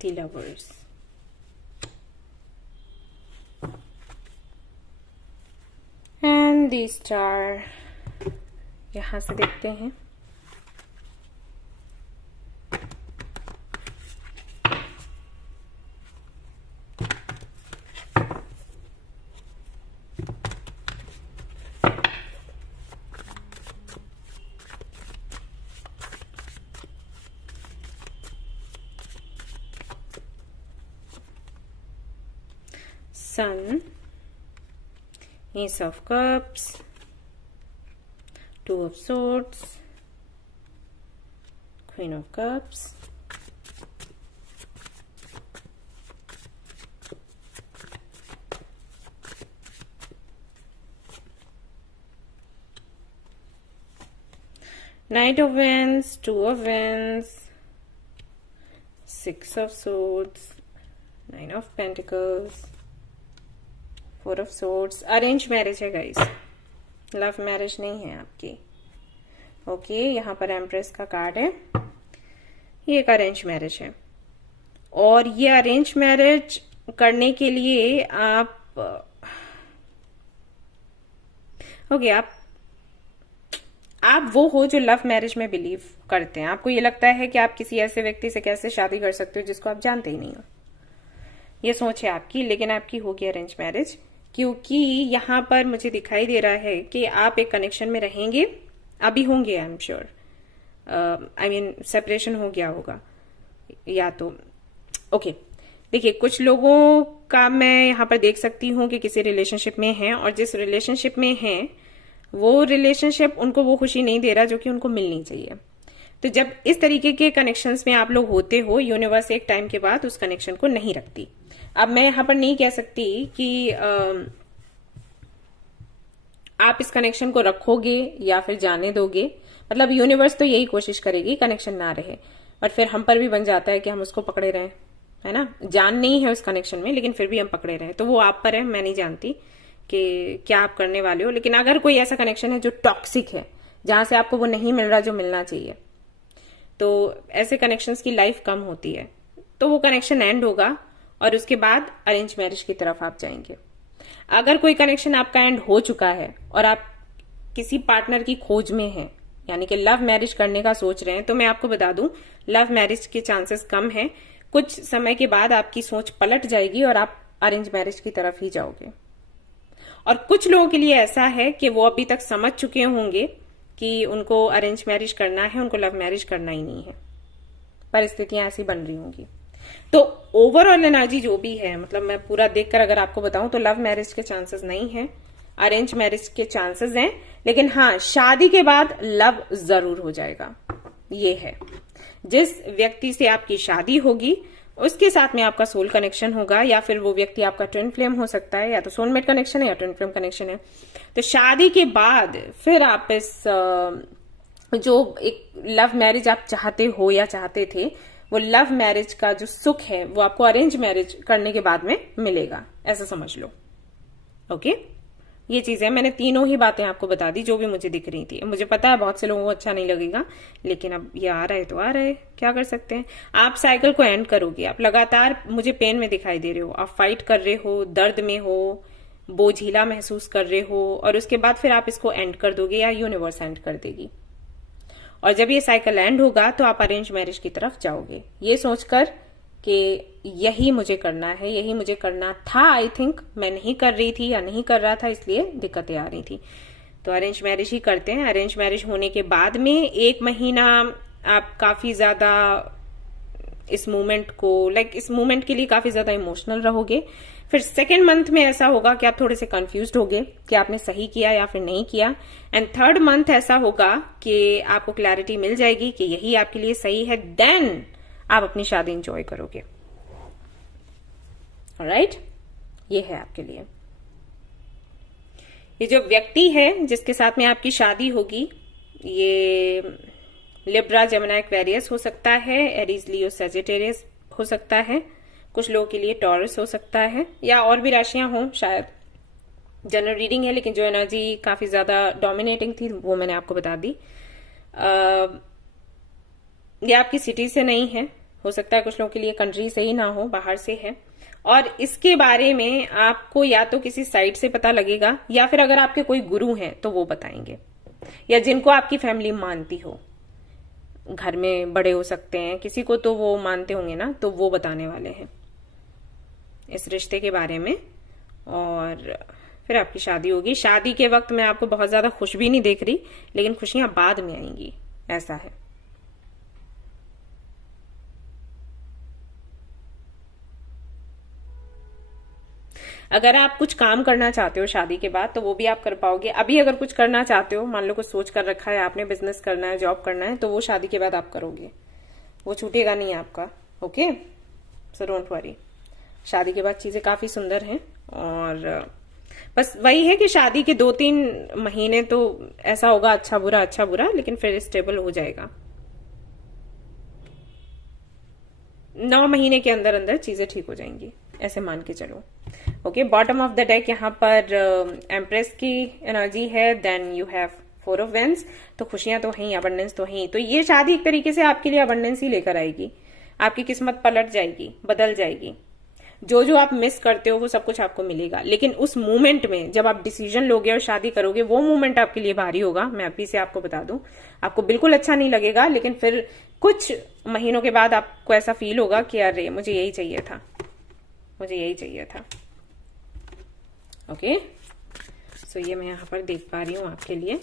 The Lovers. And the Star. यहां से देखते हैं। Sun, Ace of Cups, 2 of Swords, Queen of Cups, Knight of Wands, 2 of Wands, 6 of Swords, 9 of Pentacles, 4 of swords, arrange marriage है गाइस, लव मैरिज नहीं है आपकी। ओके, यहाँ पर एम्प्रेस का कार्ड है, ये एक अरेंज मैरिज है। और ये अरेंज मैरिज करने के लिए आप ओके, आप वो हो जो लव मैरिज में बिलीव करते हैं। आपको ये लगता है कि आप किसी ऐसे व्यक्ति से कैसे शादी कर सकते हो जिसको आप जानते ही नहीं हो, ये सोच है आपकी, लेकिन आपकी होगी अरेंज मैरिज, क्योंकि यहां पर मुझे दिखाई दे रहा है कि आप एक कनेक्शन में रहेंगे, अभी होंगे, I am sure, I mean separation हो गया होगा या तो। ओके, देखिए कुछ लोगों का मैं यहाँ पर देख सकती हूँ कि किसी रिलेशनशिप में हैं, और जिस रिलेशनशिप में हैं वो रिलेशनशिप उनको वो खुशी नहीं दे रहा जो कि उनको मिलनी चाहिए। तो जब इस तरीके के कनेक्शंस में आप लोग होते हो, यूनिवर्स एक टाइम के बाद उस कनेक्शन को नहीं रखती। अब मैं यहाँ पर नहीं कह सकती कि आप इस कनेक्शन को रखोगे या फिर जाने दोगे, मतलब यूनिवर्स तो यही कोशिश करेगी कनेक्शन ना रहे, और फिर हम पर भी बन जाता है कि हम उसको पकड़े रहें, है ना। जान नहीं है उस कनेक्शन में, लेकिन फिर भी हम पकड़े रहे, तो वो आप पर है, मैं नहीं जानती कि क्या आप करने वाले हो। लेकिन अगर कोई ऐसा कनेक्शन है जो टॉक्सिक है, जहां से आपको वो नहीं मिल रहा जो मिलना चाहिए, तो ऐसे कनेक्शंस की लाइफ कम होती है, तो वो कनेक्शन एंड होगा और उसके बाद अरेंज मैरिज की तरफ आप जाएंगे। अगर कोई कनेक्शन आपका एंड हो चुका है और आप किसी पार्टनर की खोज में हैं, यानी कि लव मैरिज करने का सोच रहे हैं, तो मैं आपको बता दूं लव मैरिज के चांसेस कम हैं। कुछ समय के बाद आपकी सोच पलट जाएगी और आप अरेंज मैरिज की तरफ ही जाओगे। और कुछ लोगों के लिए ऐसा है कि वो अभी तक समझ चुके होंगे कि उनको अरेंज मैरिज करना है, उनको लव मैरिज करना ही नहीं है, परिस्थितियां ऐसी बन रही होंगी। तो ओवरऑल एनर्जी जो भी है, मतलब मैं पूरा देखकर अगर आपको बताऊं तो लव मैरिज के चांसेस नहीं है, अरेंज मैरिज के चांसेस हैं, लेकिन हाँ शादी के बाद लव जरूर हो जाएगा। ये है, जिस व्यक्ति से आपकी शादी होगी उसके साथ में आपका सोल कनेक्शन होगा, या फिर वो व्यक्ति आपका ट्विन फ्लेम हो सकता है, या तो सोलमेट कनेक्शन है या ट्विन फ्लेम कनेक्शन है। तो शादी के बाद फिर आप इस जो एक लव मैरिज आप चाहते हो या चाहते थे, वो लव मैरिज का जो सुख है वो आपको अरेंज मैरिज करने के बाद में मिलेगा, ऐसा समझ लो। ओके, ये चीजें मैंने तीनों ही बातें आपको बता दी जो भी मुझे दिख रही थी। मुझे पता है बहुत से लोगों को अच्छा नहीं लगेगा, लेकिन अब ये आ रहा है तो आ रहा है, क्या कर सकते हैं। आप साइकिल को एंड करोगे, आप लगातार मुझे पेन में दिखाई दे रहे हो, आप फाइट कर रहे हो, दर्द में हो, बोझिला महसूस कर रहे हो, और उसके बाद फिर आप इसको एंड कर दोगे या यूनिवर्स एंड कर देगी। और जब ये साइकिल एंड होगा तो आप अरेंज मैरिज की तरफ जाओगे, ये सोचकर कि यही मुझे करना है, यही मुझे करना था। आई थिंक मैं नहीं कर रही थी या नहीं कर रहा था, इसलिए दिक्कतें आ रही थी। तो अरेंज मैरिज ही करते हैं। अरेंज मैरिज होने के बाद में 1 महीना आप काफी ज्यादा इस मूवमेंट को इस मूवमेंट के लिए काफी ज्यादा इमोशनल रहोगे। फिर 2nd मंथ में ऐसा होगा कि आप थोड़े से कंफ्यूज्ड होगे कि आपने सही किया या फिर नहीं किया। एंड 3rd मंथ ऐसा होगा कि आपको क्लैरिटी मिल जाएगी कि यही आपके लिए सही है, देन आप अपनी शादी एंजॉय करोगे। ऑलराइट, ये है आपके लिए। ये जो व्यक्ति है जिसके साथ में आपकी शादी होगी, ये लिब्रा, जेमिनी, एक्वेरियस हो सकता है, एरीज, लियो, सजिटेरियस हो सकता है, कुछ लोगों के लिए टॉरस हो सकता है, या और भी राशियां हों शायद। जनरल रीडिंग है, लेकिन जो एनर्जी काफी ज्यादा डोमिनेटिंग थी वो मैंने आपको बता दी। ये आपकी सिटी से नहीं है, हो सकता है कुछ लोगों के लिए कंट्री से ही ना हो, बाहर से है। और इसके बारे में आपको या तो किसी साइट से पता लगेगा, या फिर अगर आपके कोई गुरु हैं तो वो बताएंगे, या जिनको आपकी फैमिली मानती हो, घर में बड़े हो सकते हैं, किसी को तो वो मानते होंगे ना, तो वो बताने वाले हैं इस रिश्ते के बारे में। और फिर आपकी शादी होगी। शादी के वक्त मैं आपको बहुत ज्यादा खुश भी नहीं देख रही, लेकिन खुशियां बाद में आएंगी, ऐसा है। अगर आप कुछ काम करना चाहते हो शादी के बाद तो वो भी आप कर पाओगे। अभी अगर कुछ करना चाहते हो, मान लो कुछ सोच कर रखा है आपने, बिजनेस करना है, जॉब करना है, तो वो शादी के बाद आप करोगे, वो छूटेगा नहीं आपका। ओके, सो डोंट वरी, शादी के बाद चीजें काफी सुंदर हैं। और बस वही है कि शादी के 2-3 महीने तो ऐसा होगा अच्छा बुरा, लेकिन फिर स्टेबल हो जाएगा। 9 महीने के अंदर अंदर चीजें ठीक हो जाएंगी, ऐसे मान के चलो। Okay, bottom of the deck यहाँ पर एम्प्रेस की एनर्जी है, then you have 4 of wands. तो खुशियां तो हैं, अबंडेंस तो हैं। तो ये शादी एक तरीके से आपके लिए अबंडेंस ही लेकर आएगी। आपकी किस्मत पलट जाएगी, बदल जाएगी। जो जो आप मिस करते हो वो सब कुछ आपको मिलेगा। लेकिन उस मोमेंट में जब आप डिसीजन लोगे और शादी करोगे, वो मोमेंट आपके लिए भारी होगा। मैं अभी से आपको बता दूं, आपको बिल्कुल अच्छा नहीं लगेगा, लेकिन फिर कुछ महीनों के बाद आपको ऐसा फील होगा कि अरे मुझे यही चाहिए था, मुझे यही चाहिए था। ओके, सो ये मैं यहां पर देख पा रही हूं आपके लिए।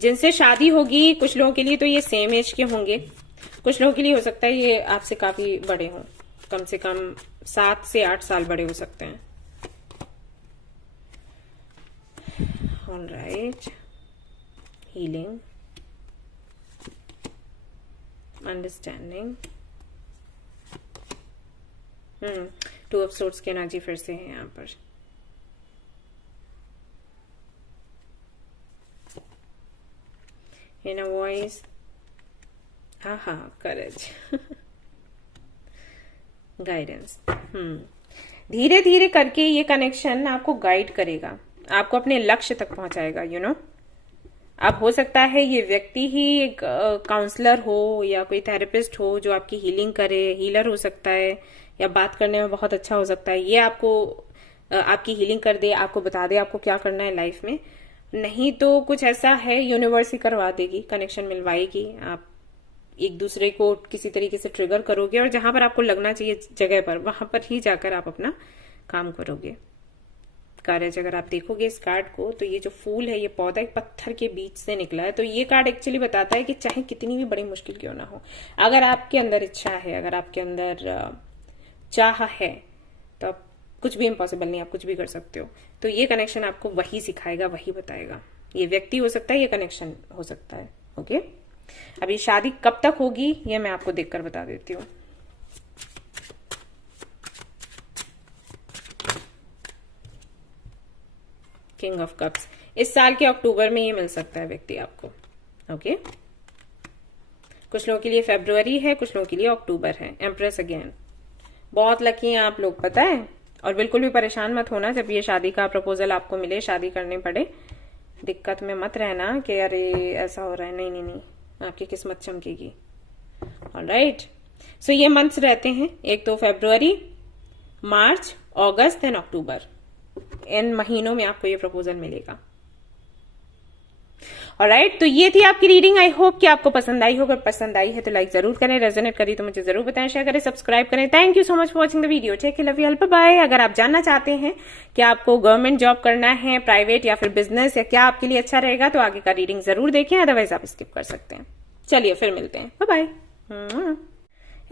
जिनसे शादी होगी, कुछ लोगों के लिए तो ये सेम एज के होंगे, कुछ लोगों के लिए हो सकता है ये आपसे काफी बड़े हों, कम से कम 7 से 8 साल बड़े हो सकते हैं। Alright, healing, understanding, 2 of swords की एनर्जी फिर से है यहाँ पर। इन अ वॉइस, हाँ, करेज, गाइडेंस। धीरे धीरे करके ये कनेक्शन आपको गाइड करेगा, आपको अपने लक्ष्य तक पहुंचाएगा। यू नो, अब हो सकता है ये व्यक्ति ही एक काउंसलर हो या कोई थेरेपिस्ट हो जो आपकी हीलिंग करे, हीलर हो सकता है, या बात करने में बहुत अच्छा हो सकता है। ये आपको आपकी हीलिंग कर दे, आपको बता दे आपको क्या करना है लाइफ में। नहीं तो कुछ ऐसा है, यूनिवर्स ही करवा देगी, कनेक्शन मिलवाएगी। आप एक दूसरे को किसी तरीके से ट्रिगर करोगे और जहां पर आपको लगना चाहिए जगह पर, वहां पर ही जाकर आप अपना काम करोगे। करेज, अगर आप देखोगे इस कार्ड को, तो ये जो फूल है, ये पौधा एक पत्थर के बीच से निकला है। तो ये कार्ड एक्चुअली बताता है कि चाहे कितनी भी बड़ी मुश्किल क्यों ना हो, अगर आपके अंदर इच्छा है, अगर आपके अंदर चाह है, तो आप कुछ भी इम्पॉसिबल नहीं, आप कुछ भी कर सकते हो। तो ये कनेक्शन आपको वही सिखाएगा, वही बताएगा। ये व्यक्ति हो सकता है, ये कनेक्शन हो सकता है। ओके, अभी शादी कब तक होगी ये मैं आपको देखकर बता देती हूँ। किंग ऑफ कप्स, इस साल के अक्टूबर में ये मिल सकता है व्यक्ति आपको। ओके, कुछ लोगों के लिए फरवरी है, कुछ लोगों के लिए अक्टूबर है। एम्प्रेस अगेन, बहुत लकी हैं आप लोग, पता है। और बिल्कुल भी परेशान मत होना जब ये शादी का प्रपोजल आपको मिले, शादी करने पड़े। दिक्कत में मत रहना कि अरे ऐसा हो रहा है। नहीं नहीं नहीं, आपकी किस्मत चमकेगी। ऑलराइट, सो ये मंथ्स रहते हैं, एक तो फरवरी, मार्च, अगस्त एंड अक्टूबर। इन महीनों में आपको ये प्रपोजल मिलेगा। ऑलराइट, तो ये थी आपकी रीडिंग। आई होप कि आपको पसंद आई हो। अगर पसंद आई है तो लाइक जरूर करें, रेजोनेट करी तो मुझे जरूर बताएं, शेयर करें, सब्सक्राइब करें। Thank you so much for watching the video. Take care, love you, bye bye. अगर आप जानना चाहते हैं कि आपको गवर्नमेंट जॉब करना है, प्राइवेट या फिर बिजनेस, या क्या आपके लिए अच्छा रहेगा, तो आगे का रीडिंग जरूर देखें, अदरवाइज आप स्किप कर सकते हैं। चलिए फिर मिलते हैं, बाय बाय।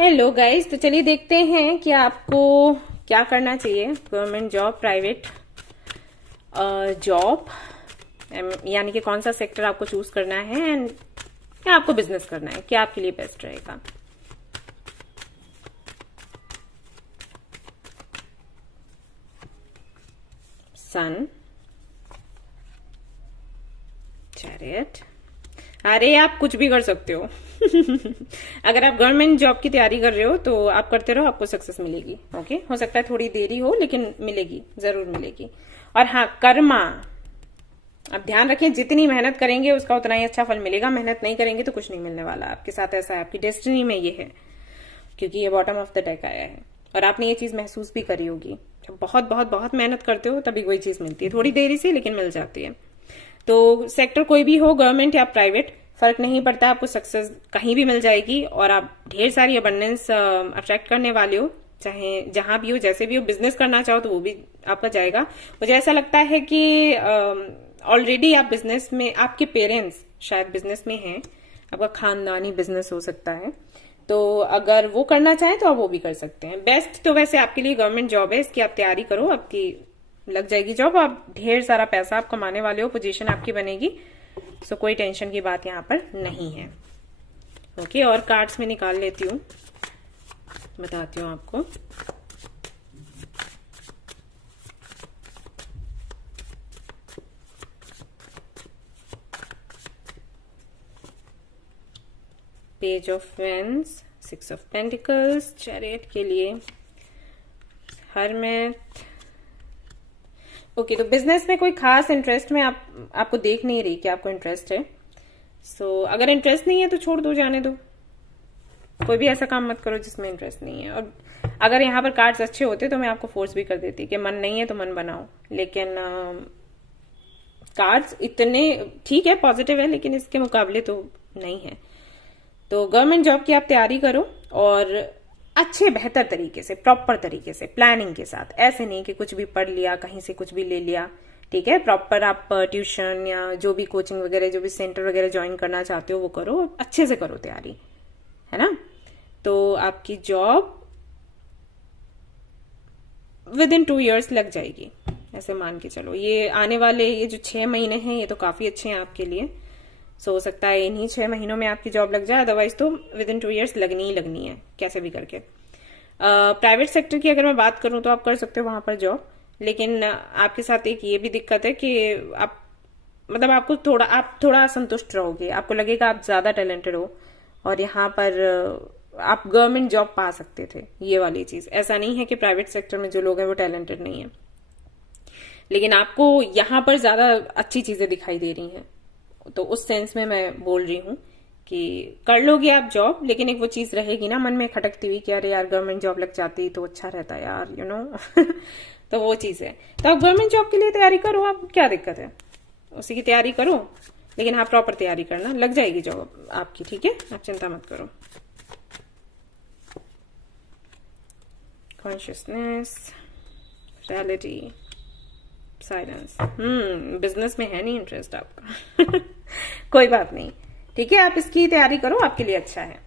हेलो गाइज, तो चलिए देखते हैं कि आपको क्या करना चाहिए। गवर्नमेंट जॉब, प्राइवेट जॉब, यानी कि कौन सा सेक्टर आपको चूज करना है, एंड क्या आपको बिजनेस करना है, क्या आपके लिए बेस्ट रहेगा। सन, चैरियट, अरे आप कुछ भी कर सकते हो। अगर आप गवर्नमेंट जॉब की तैयारी कर रहे हो तो आप करते रहो, आपको सक्सेस मिलेगी। ओके, हो सकता है थोड़ी देरी हो, लेकिन मिलेगी, जरूर मिलेगी। और हाँ, कर्मा, अब ध्यान रखें, जितनी मेहनत करेंगे उसका उतना ही अच्छा फल मिलेगा। मेहनत नहीं करेंगे तो कुछ नहीं मिलने वाला आपके साथ। ऐसा है, आपकी डेस्टिनी में ये है, क्योंकि ये बॉटम ऑफ द डेक आया है। और आपने ये चीज महसूस भी करी होगी, जब बहुत बहुत बहुत मेहनत करते हो तभी कोई चीज मिलती है, थोड़ी देरी से लेकिन मिल जाती है। तो सेक्टर कोई भी हो, गवर्नमेंट या प्राइवेट, फर्क नहीं पड़ता, आपको सक्सेस कहीं भी मिल जाएगी। और आप ढेर सारी अबंडेंस अट्रैक्ट करने वाले हो, चाहे जहां भी हो, जैसे भी हो। बिजनेस करना चाहो तो वो भी आपका जाएगा। मुझे ऐसा लगता है कि ऑलरेडी आप बिजनेस में, आपके पेरेंट्स शायद बिजनेस में हैं, आपका खानदानी बिजनेस हो सकता है, तो अगर वो करना चाहें तो आप वो भी कर सकते हैं। बेस्ट तो वैसे आपके लिए गवर्नमेंट जॉब है, इसकी आप तैयारी करो, आपकी लग जाएगी जॉब, आप ढेर सारा पैसा आप कमाने वाले हो, पोजीशन आपकी बनेगी। सो कोई टेंशन की बात यहाँ पर नहीं है। ओके, और कार्ड्स में निकाल लेती हूँ, बताती हूँ आपको। Page of wands, 6 of pentacles, chariot के लिए, हर्मिट। ओके, तो बिजनेस में कोई खास इंटरेस्ट में आपको देख नहीं रही कि आपको इंटरेस्ट है। सो अगर इंटरेस्ट नहीं है तो छोड़ दो, जाने दो। कोई भी ऐसा काम मत करो जिसमें इंटरेस्ट नहीं है। और अगर यहाँ पर कार्ड्स अच्छे होते तो मैं आपको फोर्स भी कर देती कि मन नहीं है तो मन बनाओ, लेकिन कार्ड्स इतने ठीक है, पॉजिटिव है, लेकिन इसके मुकाबले तो नहीं है। तो गवर्नमेंट जॉब की आप तैयारी करो, और अच्छे बेहतर तरीके से, प्रॉपर तरीके से, प्लानिंग के साथ। ऐसे नहीं कि कुछ भी पढ़ लिया, कहीं से कुछ भी ले लिया, ठीक है। प्रॉपर आप ट्यूशन या जो भी कोचिंग वगैरह, जो भी सेंटर वगैरह ज्वाइन करना चाहते हो वो करो, अच्छे से करो तैयारी, है ना। तो आपकी जॉब विद इन 2 years लग जाएगी, ऐसे मान के चलो। ये आने वाले ये जो 6 महीने हैं ये तो काफी अच्छे हैं आपके लिए। सो हो सकता है इन्हीं 6 महीनों में आपकी जॉब लग जाए, अदरवाइज तो विद इन 2 years लगनी ही लगनी है, कैसे भी करके। प्राइवेट सेक्टर की अगर मैं बात करूं तो आप कर सकते हो वहां पर जॉब, लेकिन आपके साथ एक ये भी दिक्कत है कि आप मतलब आप थोड़ा असंतुष्ट रहोगे, आपको लगेगा आप ज्यादा टैलेंटेड हो, और यहाँ पर आप गवर्नमेंट जॉब पा सकते थे, ये वाली चीज। ऐसा नहीं है कि प्राइवेट सेक्टर में जो लोग हैं वो टैलेंटेड नहीं है, लेकिन आपको यहाँ पर ज्यादा अच्छी चीजें दिखाई दे रही हैं। तो उस सेंस में मैं बोल रही हूँ कि कर लोगे आप जॉब, लेकिन एक वो चीज रहेगी ना मन में खटकती हुई कि अरे यार गवर्नमेंट जॉब लग जाती तो अच्छा रहता यार, यू नो। तो वो चीज है। तो आप गवर्नमेंट जॉब के लिए तैयारी करो, आप क्या दिक्कत है, उसी की तैयारी करो, लेकिन हाँ प्रॉपर तैयारी करना, लग जाएगी जॉब आपकी, ठीक है, आप चिंता मत करो। Consciousness, reality, silence. बिजनेस में है नहीं इंटरेस्ट आपका। कोई बात नहीं, ठीक है, आप इसकी तैयारी करो, आपके लिए अच्छा है।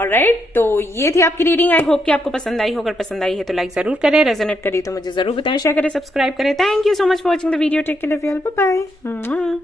ऑलराइट, तो ये थी आपकी रीडिंग। आई होप कि आपको पसंद आई हो। अगर पसंद आई है तो लाइक जरूर करें, रेजोनेट करी तो मुझे जरूर बताएं, शेयर करें, सब्सक्राइब करें। Thank you so much for watching the video. Take care, love you all, bye bye.